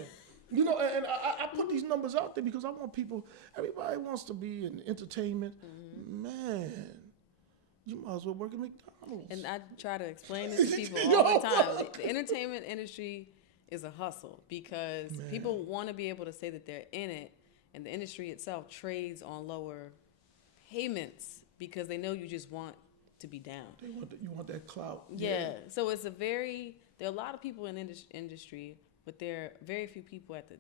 You know, and I put these numbers out there because I want people, everybody wants to be in entertainment. Man, you might as well work at McDonald's. And I try to explain this to people all the time. The entertainment industry is a hustle because people want to be able to say that they're in it, and the industry itself trades on lower payments because they know you just want to be down. You want that clout. Yeah. So it's there are a lot of people in this industry, but there are very few people at the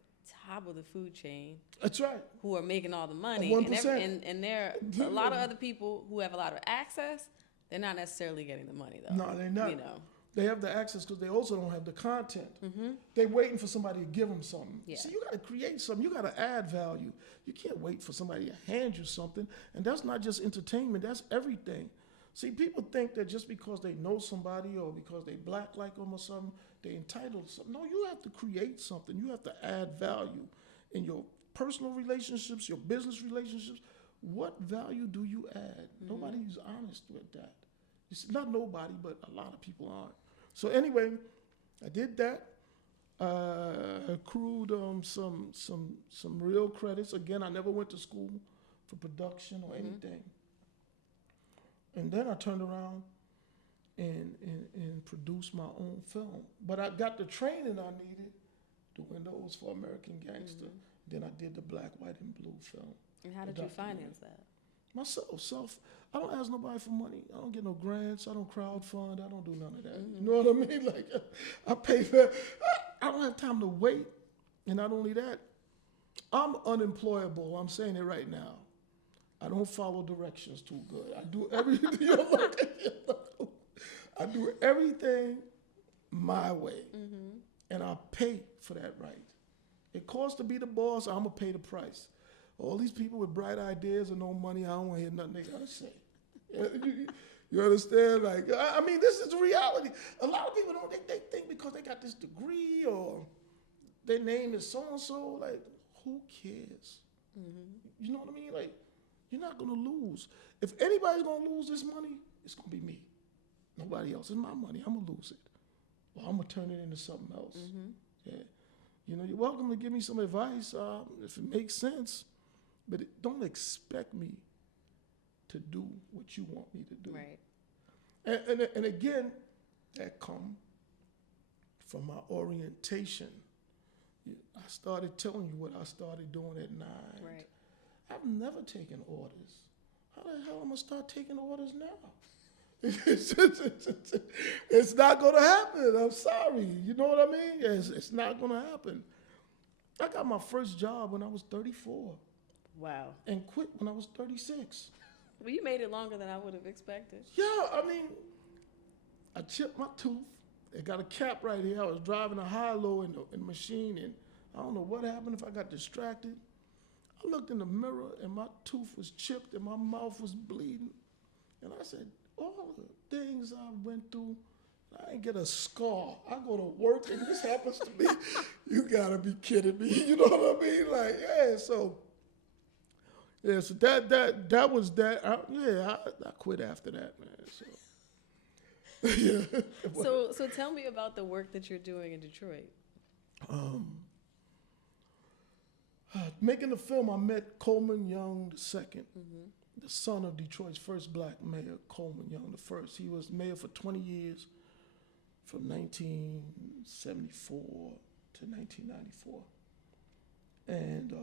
top of the food chain. That's right. Who are making all the money. 1%. And there are a lot of other people who have a lot of access. They're not necessarily getting the money, though. No, they're not. You know. They have the access because they also don't have the content. They're waiting for somebody to give them something. Yeah. So you got to create something. You got to add value. You can't wait for somebody to hand you something. And that's not just entertainment. That's everything. See, people think that just because they know somebody or because they black like them or something, they're entitled to something. No, you have to create something. You have to add value in your personal relationships, your business relationships. What value do you add? Nobody's honest with that. It's not nobody, but a lot of people aren't. So anyway, I did that. I accrued some real credits. Again, I never went to school for production or anything. And then I turned around and produced my own film. But I got the training I needed doing those for American Gangster. Then I did the Black, White, and Blue film. And how did you finance that? Myself. I don't ask nobody for money. I don't get no grants. I don't crowdfund. I don't do none of that. You know what I mean? Like, I pay for I don't have time to wait. And not only that, I'm unemployable. I'm saying it right now. I don't follow directions too good. I do everything. I do everything my way, and I pay for that right. It costs to be the boss. I'm gonna pay the price. All these people with bright ideas and no money, I don't want to hear nothing they gotta say. You understand? Like, I mean, this is reality. A lot of people don't. They think because they got this degree or their name is so and so. Like, who cares? You know what I mean? Like, you're not gonna lose. If anybody's gonna lose this money, it's gonna be me. Nobody else. It's my money. I'm gonna lose it. Well, I'm gonna turn it into something else. Yeah. You know, you're welcome to give me some advice if it makes sense, but don't expect me to do what you want me to do. Right. And again, that come from my orientation. I started telling you what I started doing at 9. Right. I've never taken orders. How the hell am I gonna start taking orders now? It's not gonna happen. I'm sorry. You know what I mean? It's not gonna happen. I got my first job when I was 34 Wow. and quit when I was 36. Well, you made it longer than I would have expected. Yeah, I mean, I chipped my tooth. It got a cap right here. I was driving a high-low in the machine, and I don't know what happened if I got distracted. I looked in the mirror, and my tooth was chipped, and my mouth was bleeding. And I said, all the things I went through, I ain't get a scar. I go to work, and this happens to me. You gotta be kidding me. You know what I mean? Like, yeah, so that was that. I quit after that, man. So. Yeah. So tell me about the work that you're doing in Detroit. Making the film, I met Coleman Young II, the son of Detroit's first black mayor, Coleman Young I. He was mayor for 20 years, from 1974 to 1994. And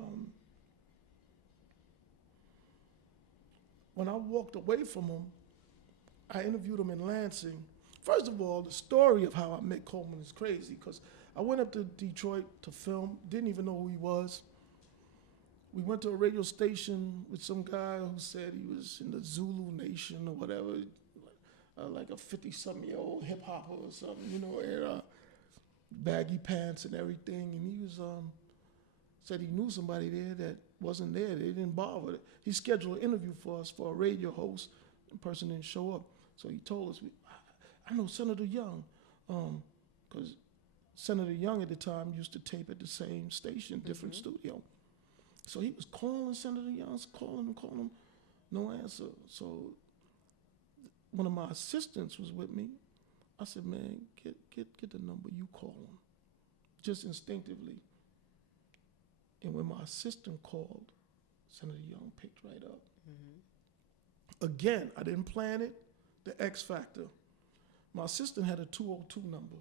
when I walked away from him, I interviewed him in Lansing. First of all, the story of how I met Coleman is crazy, because I went up to Detroit to film, didn't even know who he was. We went to a radio station with some guy who said he was in the Zulu Nation or whatever, like a 50-something-year-old hip-hopper or something, you know, and baggy pants and everything. And he was said he knew somebody there that wasn't there. They didn't bother. He scheduled an interview for us for a radio host. The person didn't show up. So he told us, I know Senator Young, because Senator Young at the time used to tape at the same station, different studio. So he was calling Senator Young, calling him, no answer. So one of my assistants was with me. I said, man, get the number, you call him, just instinctively. And when my assistant called, Senator Young picked right up. Again, I didn't plan it, the X factor. My assistant had a 202 number,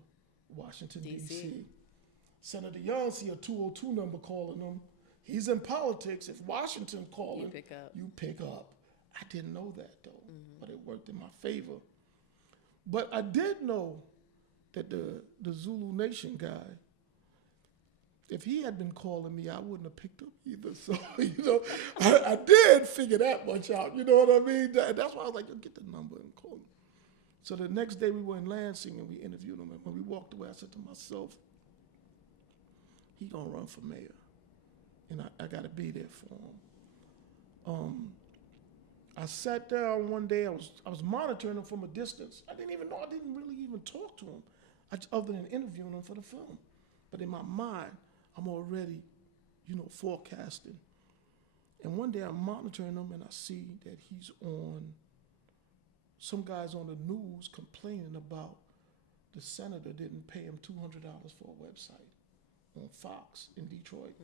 Washington, D.C. Senator Young see a 202 number calling him. He's in politics. If Washington calling, you pick up. I didn't know that, though, but it worked in my favor. But I did know that the Zulu Nation guy, if he had been calling me, I wouldn't have picked up either. So, you know, I did figure that much out. You know what I mean? That's why I was like, yo, get the number and call him. So the next day we were in Lansing and we interviewed him. And when we walked away, I said to myself, he gonna run for mayor. And I gotta be there for him. I sat down one day, I was monitoring him from a distance. I didn't really even talk to him, other than interviewing him for the film. But in my mind, I'm already, forecasting. And one day I'm monitoring him and I see that he's on, some guy's on the news complaining about the senator didn't pay him $200 for a website on Fox in Detroit.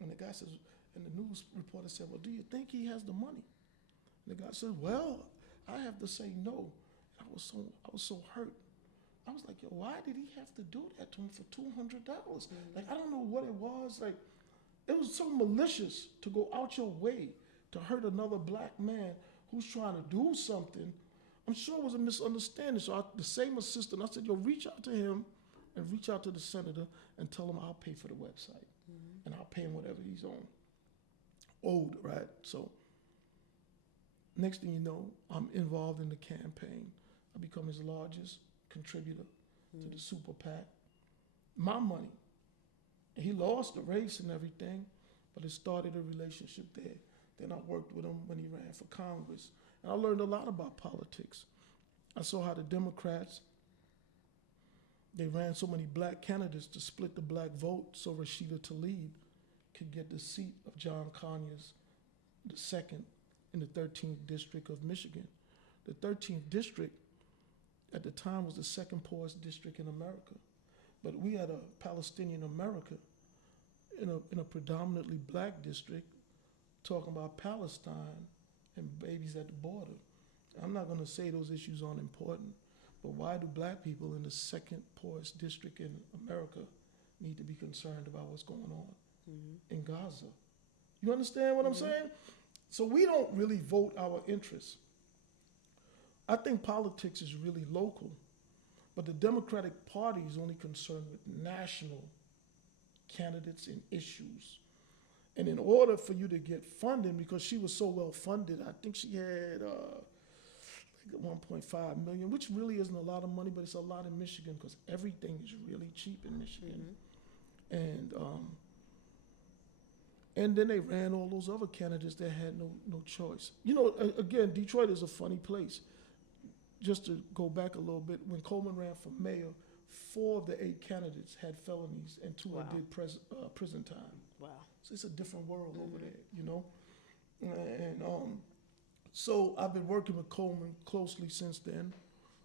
And the guy says, and the news reporter said, well, do you think he has the money? And the guy said, well, I have to say no. I was so hurt. I was like, yo, why did he have to do that to him for $200? Like, I don't know what it was. Like, it was so malicious to go out your way to hurt another black man who's trying to do something. I'm sure it was a misunderstanding. So the same assistant, I said, yo, reach out to him and reach out to the senator and tell him I'll pay for the website. And I'll pay him whatever he's owed, right? So next thing you know, I'm involved in the campaign. I become his largest contributor to the Super PAC. My money. And he lost the race and everything, but it started a relationship there. Then I worked with him when he ran for Congress. And I learned a lot about politics. I saw how the Democrats, they ran so many black candidates to split the black vote so Rashida Tlaib could get the seat of John Conyers, the second in the 13th District of Michigan. The 13th District at the time was the second poorest district in America. But we had a Palestinian America in a predominantly black district talking about Palestine and babies at the border. I'm not gonna say those issues aren't important, but why do black people in the second poorest district in America need to be concerned about what's going on in Gaza? You understand what I'm saying? So we don't really vote our interests. I think politics is really local, but the Democratic Party is only concerned with national candidates and issues. And in order for you to get funding, because she was so well funded, I think she had like 1.5 million, which really isn't a lot of money, but it's a lot in Michigan because everything is really cheap in Michigan. And then they ran all those other candidates that had no choice. You know, again, Detroit is a funny place. Just to go back a little bit, when Coleman ran for mayor, 4 of the 8 candidates had felonies and 2 Wow. did prison time. Wow. So it's a different world over there, you know? And so I've been working with Coleman closely since then,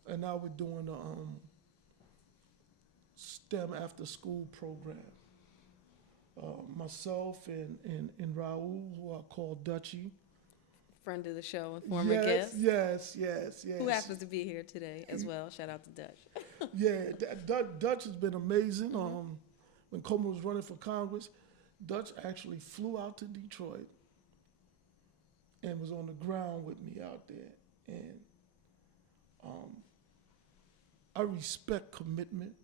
and now we're doing the STEM after school program. Myself and Raul, who I call Dutchie. Friend of the show and former yes, guest. Yes. Who happens to be here today as well. Shout out to Dutch. Yeah, Dutch has been amazing. When Coleman was running for Congress, Dutch actually flew out to Detroit and was on the ground with me out there. And I respect commitment,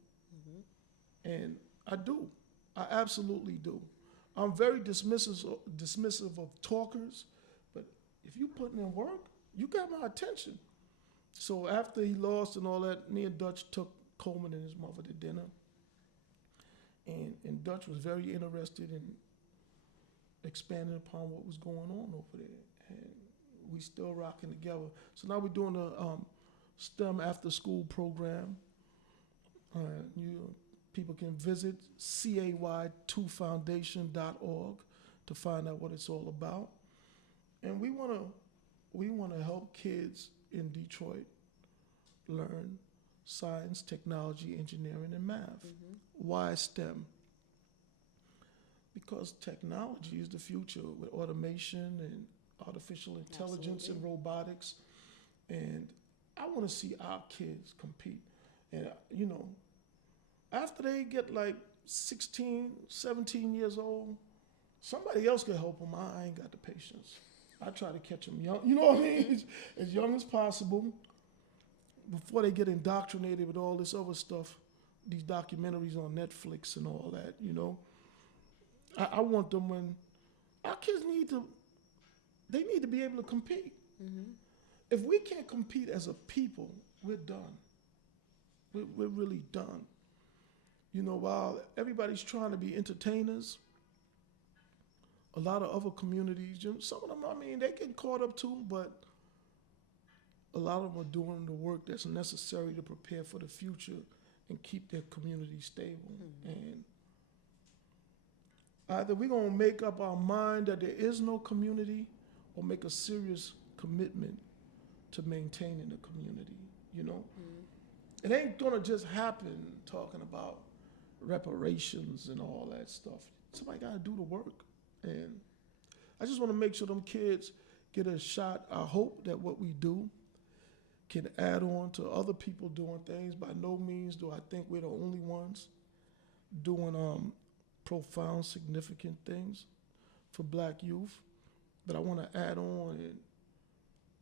and I do. I absolutely do. I'm very dismissive of talkers, but if you putting in work, you got my attention. So after he lost and all that, me and Dutch took Coleman and his mother to dinner. And Dutch was very interested in expanding upon what was going on over there. And we still rocking together. So now we're doing a STEM after school program. People can visit cay2foundation.org to find out what it's all about. And we want to help kids in Detroit learn science, technology, engineering, and math. Why STEM? Because technology is the future with automation and artificial intelligence and robotics. And I want to see our kids compete. And, you know, after they get like 16, 17 years old, somebody else can help them. I ain't got the patience. I try to catch them young, you know what I mean? As young as possible before they get indoctrinated with all this other stuff, these documentaries on Netflix and all that, you know. I want them when our kids need to be able to compete. If we can't compete as a people, we're done. We're really done. You know, while everybody's trying to be entertainers, a lot of other communities, some of them, I mean, they get caught up too, but a lot of them are doing the work that's necessary to prepare for the future and keep their community stable. And either we're going to make up our mind that there is no community or make a serious commitment to maintaining the community, you know? It ain't going to just happen talking about reparations and all that stuff. Somebody got to do the work. And I just want to make sure them kids get a shot. I hope that what we do can add on to other people doing things. By no means do I think we're the only ones doing profound, significant things for black youth. But I want to add on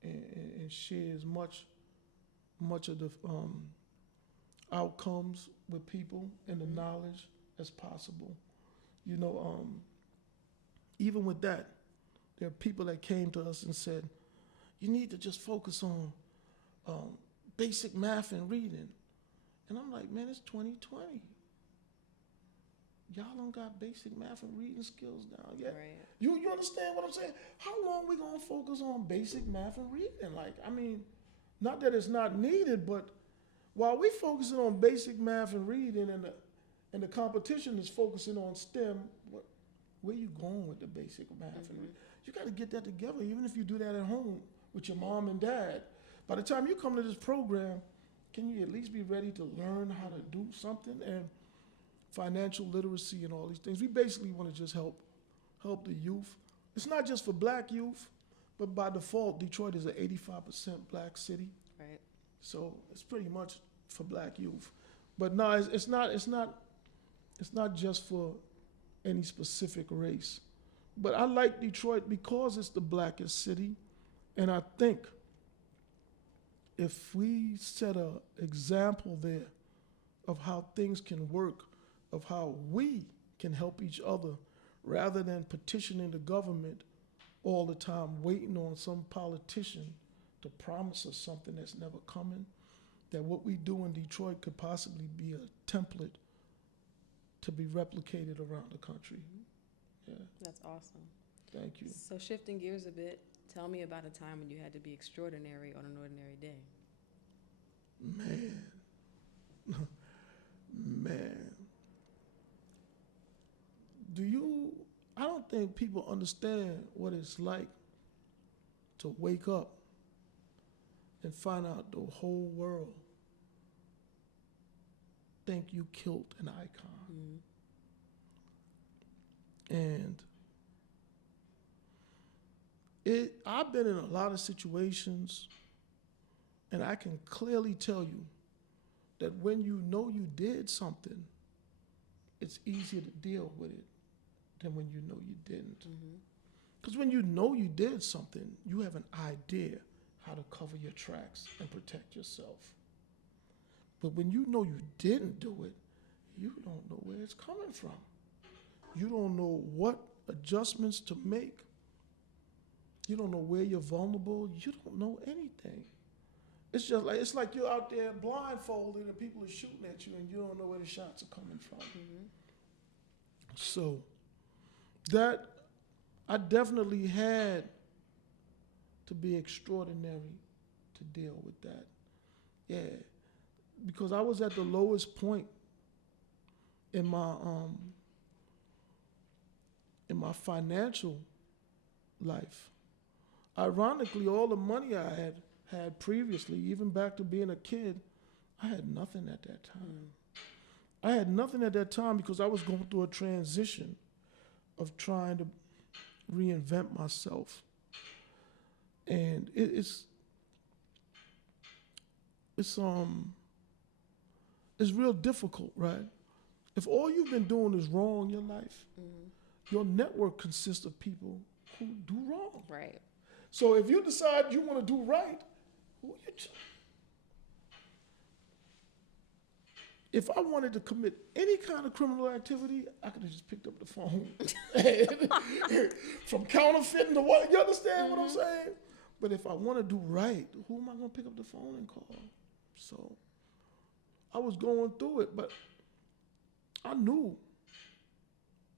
and share as much of the outcomes with people and the knowledge as possible. You know, even with that, there are people that came to us and said, you need to just focus on basic math and reading. And I'm like, man, it's 2020. Y'all don't got basic math and reading skills down yet. Right. You understand what I'm saying? How long we gonna focus on basic math and reading? Like, I mean, not that it's not needed, but while we focusing on basic math and reading and the competition is focusing on STEM, where you going with the basic math and reading? You got to get that together, even if you do that at home with your mom and dad. By the time you come to this program, can you at least be ready to learn how to do something? And financial literacy and all these things. We basically want to just help the youth. It's not just for black youth, but by default, Detroit is an 85% black city. Right. So it's pretty much for black youth. But no, it's not just for any specific race. But I like Detroit because it's the blackest city. And I think if we set an example there of how things can work, of how we can help each other rather than petitioning the government all the time, waiting on some politician to promise us something that's never coming, that what we do in Detroit could possibly be a template to be replicated around the country. Yeah. That's awesome. Thank you. So shifting gears a bit, tell me about a time when you had to be extraordinary on an ordinary day. Man. I don't think people understand what it's like to wake up and find out the whole world think you killed an icon. And I've been in a lot of situations, and I can clearly tell you that when you know you did something, it's easier to deal with it than when you know you didn't. Because when you know you did something, you have an idea how to cover your tracks and protect yourself. But when you know you didn't do it, you don't know where it's coming from. You don't know what adjustments to make. You don't know where you're vulnerable. You don't know anything. It's like you're out there blindfolded and people are shooting at you and you don't know where the shots are coming from. So that I definitely had to be extraordinary to deal with that. Yeah, because I was at the lowest point in my financial life. Ironically, all the money I had previously, even back to being a kid, I had nothing at that time. I had nothing at that time because I was going through a transition of trying to reinvent myself. And it's real difficult, right? If all you've been doing is wrong in your life, your network consists of people who do wrong. Right. So if you decide you want to do right, if I wanted to commit any kind of criminal activity, I could have just picked up the phone. From counterfeiting to what, you understand what I'm saying? But if I want to do right, who am I going to pick up the phone and call? So I was going through it, but I knew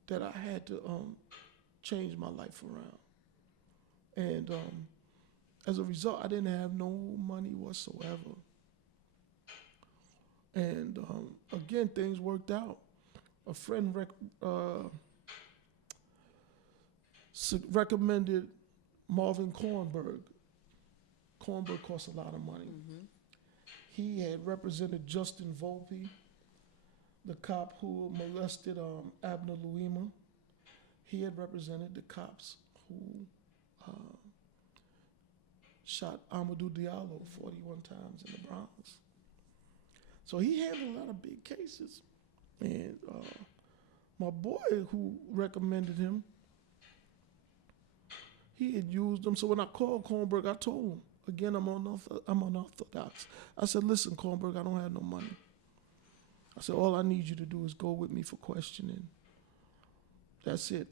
that I had to change my life around. And as a result, I didn't have no money whatsoever. And again, things worked out. A friend recommended Marvin Kornberg. Kornberg costs a lot of money. He had represented Justin Volpe, the cop who molested Abner Louima. He had represented the cops who shot Amadou Diallo 41 times in the Bronx. So he handled a lot of big cases. And my boy who recommended him, he had used them. So when I called Kornberg, I told him, again, I'm unorthodox. I said, listen, Kornberg, I don't have no money. I said, all I need you to do is go with me for questioning. That's it.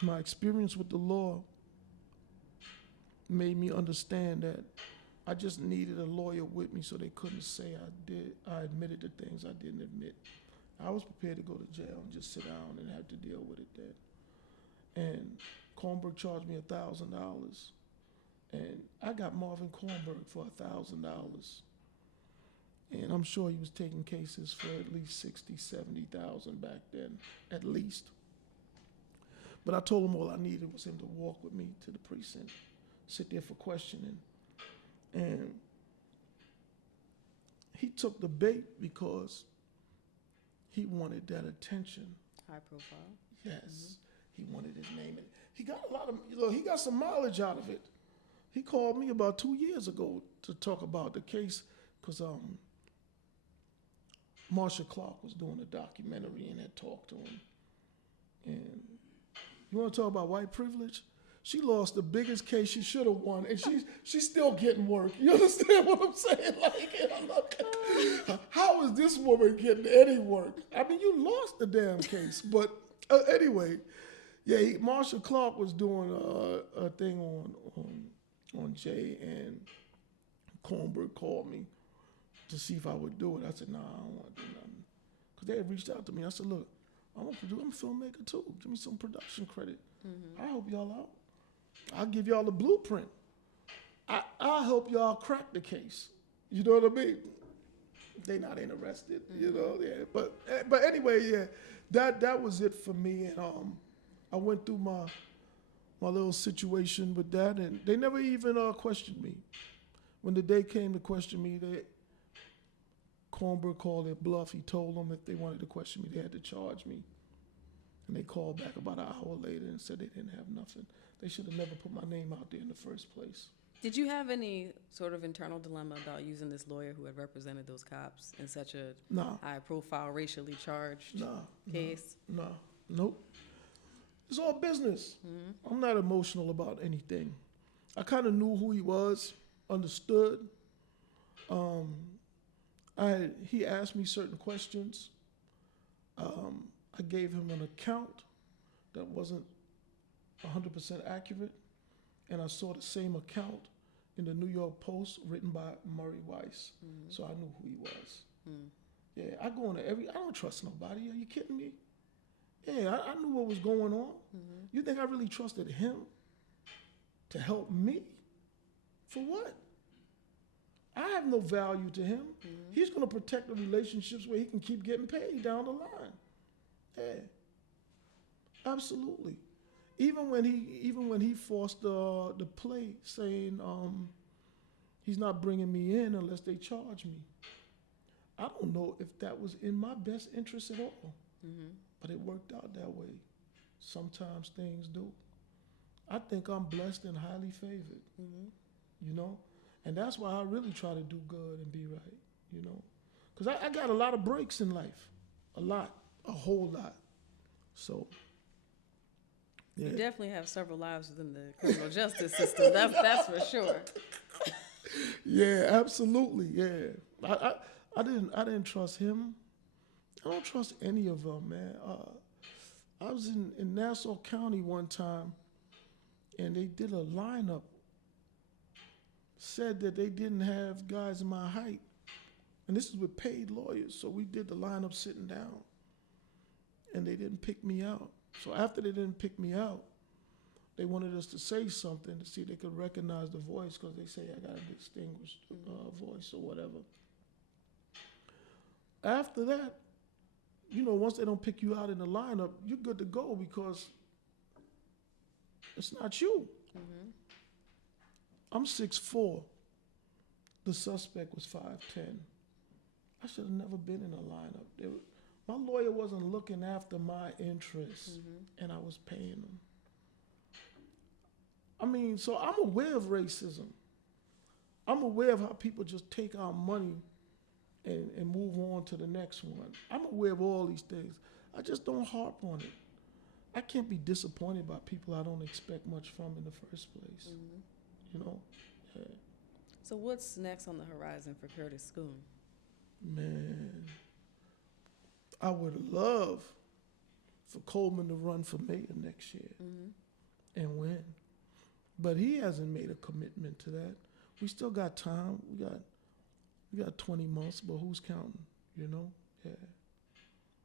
My experience with the law made me understand that I just needed a lawyer with me so they couldn't say I admitted the things I didn't admit. I was prepared to go to jail and just sit down and have to deal with it then. And Kornberg charged me $1,000. And I got Marvin Kornberg for $1,000. And I'm sure he was taking cases for at least 60, 70,000 back then, at least. But I told him all I needed was him to walk with me to the precinct, sit there for questioning. And he took the bait because he wanted that attention. High profile. Yes. He wanted his name. He got a lot of, he got some mileage out of it. He called me about 2 years ago to talk about the case because Marcia Clark was doing a documentary and had talked to him. And you want to talk about white privilege? She lost the biggest case she should have won, and she's still getting work. You understand what I'm saying? Like, how is this woman getting any work? I mean, you lost the damn case, but Anyway, yeah, Marcia Clark was doing a thing on Jay, and Kornberg called me to see if I would do it. I said, nah, I don't want to do nothing. Because they had reached out to me. I said, look, I'm a filmmaker too. Give me some production credit. I'll help y'all out. I'll give y'all the blueprint. I'll help y'all crack the case. You know what I mean? They not interested, you know. Yeah, but anyway, yeah, that was it for me. And I went through my little situation with that, and they never even questioned me. When the day came to question me, Kornberg called their bluff. He told them if they wanted to question me, they had to charge me. And they called back about an hour later and said they didn't have nothing. They should have never put my name out there in the first place. Did you have any sort of internal dilemma about using this lawyer who had represented those cops in such a high-profile, racially charged case? Nope. It's all business. I'm not emotional about anything. I kind of knew who he was, understood. He asked me certain questions. I gave him an account that wasn't 100% accurate, and I saw the same account in the New York Post written by Murray Weiss, so I knew who he was. Yeah, I go into I don't trust nobody. Are you kidding me? Yeah, I knew what was going on. You think I really trusted him to help me? For what? I have no value to him. He's going to protect the relationships where he can keep getting paid down the line. Yeah, absolutely. Even when he forced the play, saying he's not bringing me in unless they charge me. I don't know if that was in my best interest at all, but it worked out that way. Sometimes things do. I think I'm blessed and highly favored, you know? And that's why I really try to do good and be right, you know? Because I got a lot of breaks in life. A whole lot. So, yeah. You definitely have several lives within the criminal justice system. That's for sure. Yeah, absolutely. Yeah, I didn't trust him. I don't trust any of them, man. I was in Nassau County one time, and they did a lineup. Said that they didn't have guys in my height, and this is with paid lawyers. So we did the lineup sitting down, and they didn't pick me out. So after they didn't pick me out, they wanted us to say something to see if they could recognize the voice, because they say I got a distinguished voice or whatever. After that, you know, once they don't pick you out in the lineup, you're good to go because it's not you. I'm 6'4". The suspect was 5'10". I should have never been in a lineup. My lawyer wasn't looking after my interests, and I was paying him. I mean, so I'm aware of racism. I'm aware of how people just take our money and move on to the next one. I'm aware of all these things. I just don't harp on it. I can't be disappointed by people I don't expect much from in the first place. You know? Yeah. So what's next on the horizon for Kurtis Kool? Man, I would love for Coleman to run for mayor next year and win. But he hasn't made a commitment to that. We still got time. We got 20 months, but who's counting, you know? Yeah.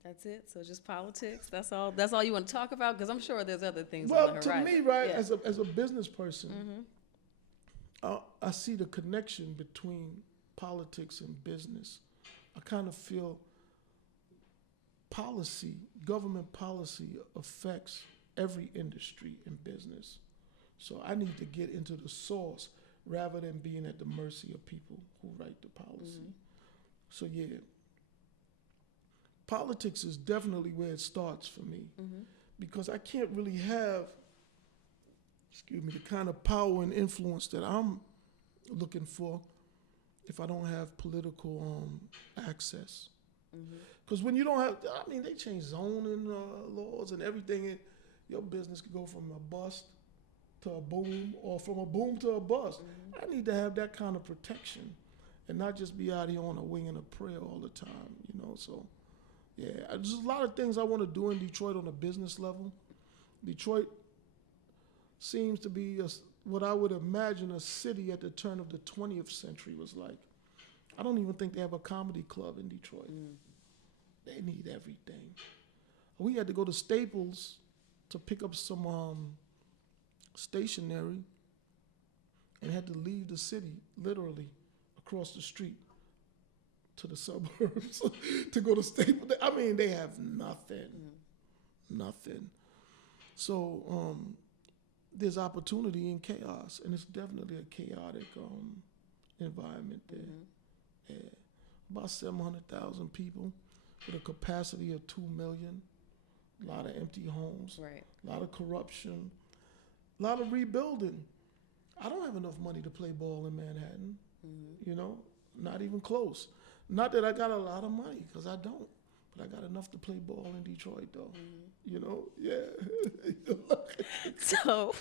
That's it? So just politics? That's all you want to talk about? Because I'm sure there's other things on the horizon. Well, to me, right, yeah. as a business person, I see the connection between politics and business. I kind of feel government policy affects every industry in business. So I need to get into the source rather than being at the mercy of people who write the policy. So yeah, politics is definitely where it starts for me, because I can't really have, the kind of power and influence that I'm looking for if I don't have political access. Because when you don't have, they change zoning laws and everything. Your business could go from a bust to a boom, or from a boom to a bust. I need to have that kind of protection and not just be out here on a wing and a prayer all the time, you know. So, Yeah, there's a lot of things I want to do in Detroit on a business level. Detroit seems to be what I would imagine a city at the turn of the 20th century was like. I don't even think they have a comedy club in Detroit. They need everything. We had to go to Staples to pick up some stationery and had to leave the city, literally, across the street to the suburbs to go to Staples. I mean, they have nothing. Nothing. So there's opportunity in chaos, and it's definitely a chaotic environment there. Yeah. About 700,000 people with a capacity of 2 million. A lot of empty homes. Right. A lot of corruption. A lot of rebuilding. I don't have enough money to play ball in Manhattan. You know, not even close. Not that I got a lot of money, because I don't. But I got enough to play ball in Detroit, though. You know, yeah. So,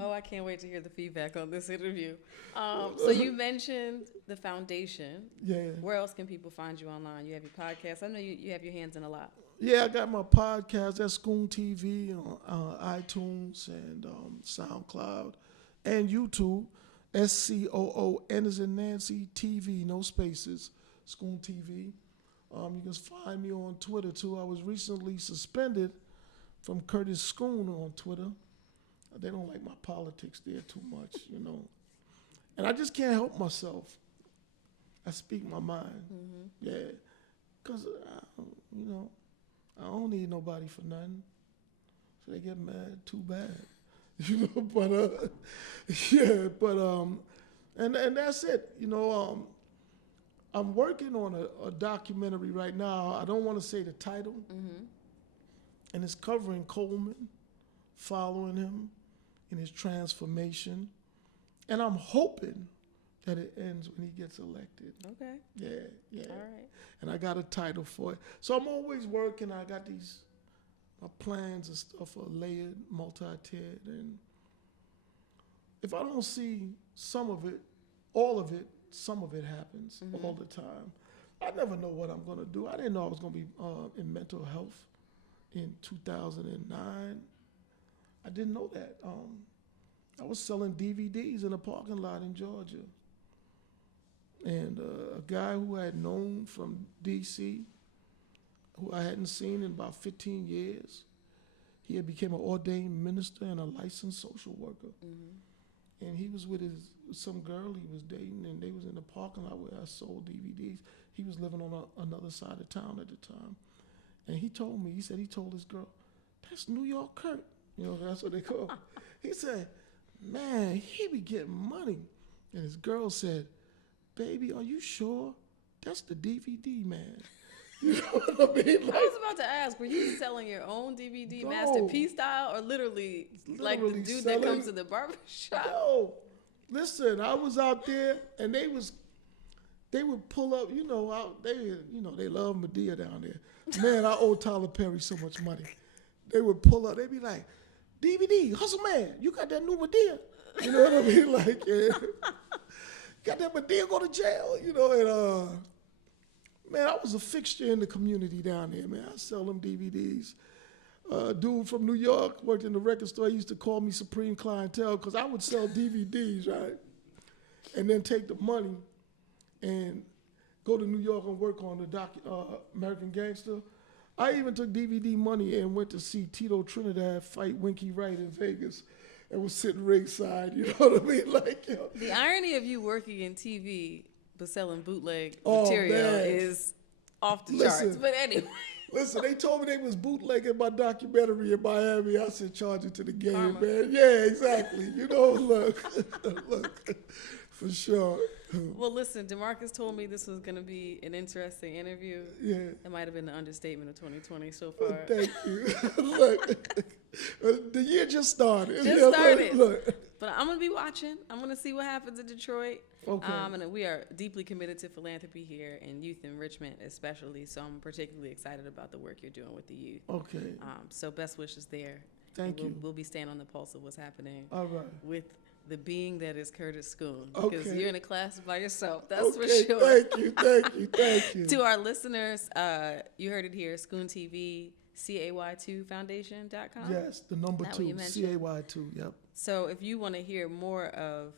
I can't wait to hear the feedback on this interview. So you mentioned the foundation. Yeah. Where else can people find you online? You have your podcast. I know you have your hands in a lot. Yeah, I got my podcast at Scoon TV on iTunes and SoundCloud and YouTube. SCOON as in Nancy TV, no spaces. Scoon TV. You can find me on Twitter too. I was recently suspended from Kurtis Kool on Twitter. They don't like my politics there too much, you know. And I just can't help myself. I speak my mind. Yeah. Because, you know, I don't need nobody for nothing. So they get mad, too bad. You know, but, yeah, but, and that's it. You know, I'm working on a documentary right now. I don't want to say the title. And it's covering Coleman, following him in his transformation. And I'm hoping that it ends when he gets elected. Okay. Yeah. All right. And I got a title for it. So I'm always working. I got these plans and stuff are layered, multi-tiered. And if I don't see some of it, all of it, some of it happens all the time. I never know what I'm going to do. I didn't know I was going to be in mental health in 2009. I didn't know that. I was selling DVDs in a parking lot in Georgia. And a guy who I had known from D.C., who I hadn't seen in about 15 years, he had become an ordained minister and a licensed social worker. And he was with some girl he was dating, and they was in the parking lot where I sold DVDs. He was living on another side of town at the time. And he told me, he said he told his girl, that's New York Kurt. You know, that's what they call him. He said, man, he be getting money. And his girl said, baby, are you sure? That's the DVD man. You know what I mean? Like, I was about to ask, were you selling your own DVD Masterpiece style, or literally like the dude that comes to the barber shop? No. Listen, I was out there, and they would pull up, they love Medea down there. Man, I owe Tyler Perry so much money. They would pull up, they'd be like, DVD, Hustle Man, you got that new Medea? You know what I mean? Like, yeah. Got that Medea go to jail, you know, and man, I was a fixture in the community down there, man. I sell them DVDs. Dude from New York worked in the record store. He used to call me Supreme Clientele because I would sell DVDs, right? And then take the money and go to New York and work on the American Gangster. I even took DVD money and went to see Tito Trinidad fight Winky Wright in Vegas and was sitting ringside, you know what I mean? Like, you know. The irony of you working in TV but selling bootleg material is off the charts. But anyway. Listen, they told me they was bootlegging my documentary in Miami. I said, charge it to the game, Karma. man. Yeah, exactly. You know, look, for sure. Well, listen, DeMarcus told me this was going to be an interesting interview. Yeah. It might have been the understatement of 2020 so far. Thank you. Look, the year just started. Just started. Look. But I'm going to be watching. I'm going to see what happens in Detroit. Okay. And we are deeply committed to philanthropy here and youth enrichment especially. So I'm particularly excited about the work you're doing with the youth. Okay. So best wishes there. Thank you. We'll be staying on the pulse of what's happening All right. with the being that is Kurtis Kool. Because Okay. you're in a class by yourself. That's for Okay, sure. thank you. To our listeners, you heard it here, Scoon TV, CAY2Foundation.com. Yes, the number That what you 2, mentioned? CAY2, yep. So if you want to hear more of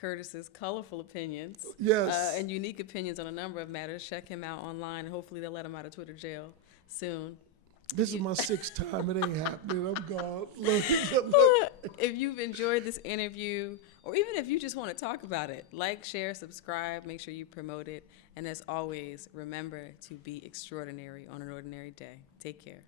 Kurtis's colorful opinions Yes. and unique opinions on a number of matters, check him out online. And hopefully they'll let him out of Twitter jail soon. This is my 6th time. It ain't happening. I'm gone. Look. If you've enjoyed this interview, or even if you just want to talk about it, like, share, subscribe, make sure you promote it. And as always, remember to be extraordinary on an ordinary day. Take care.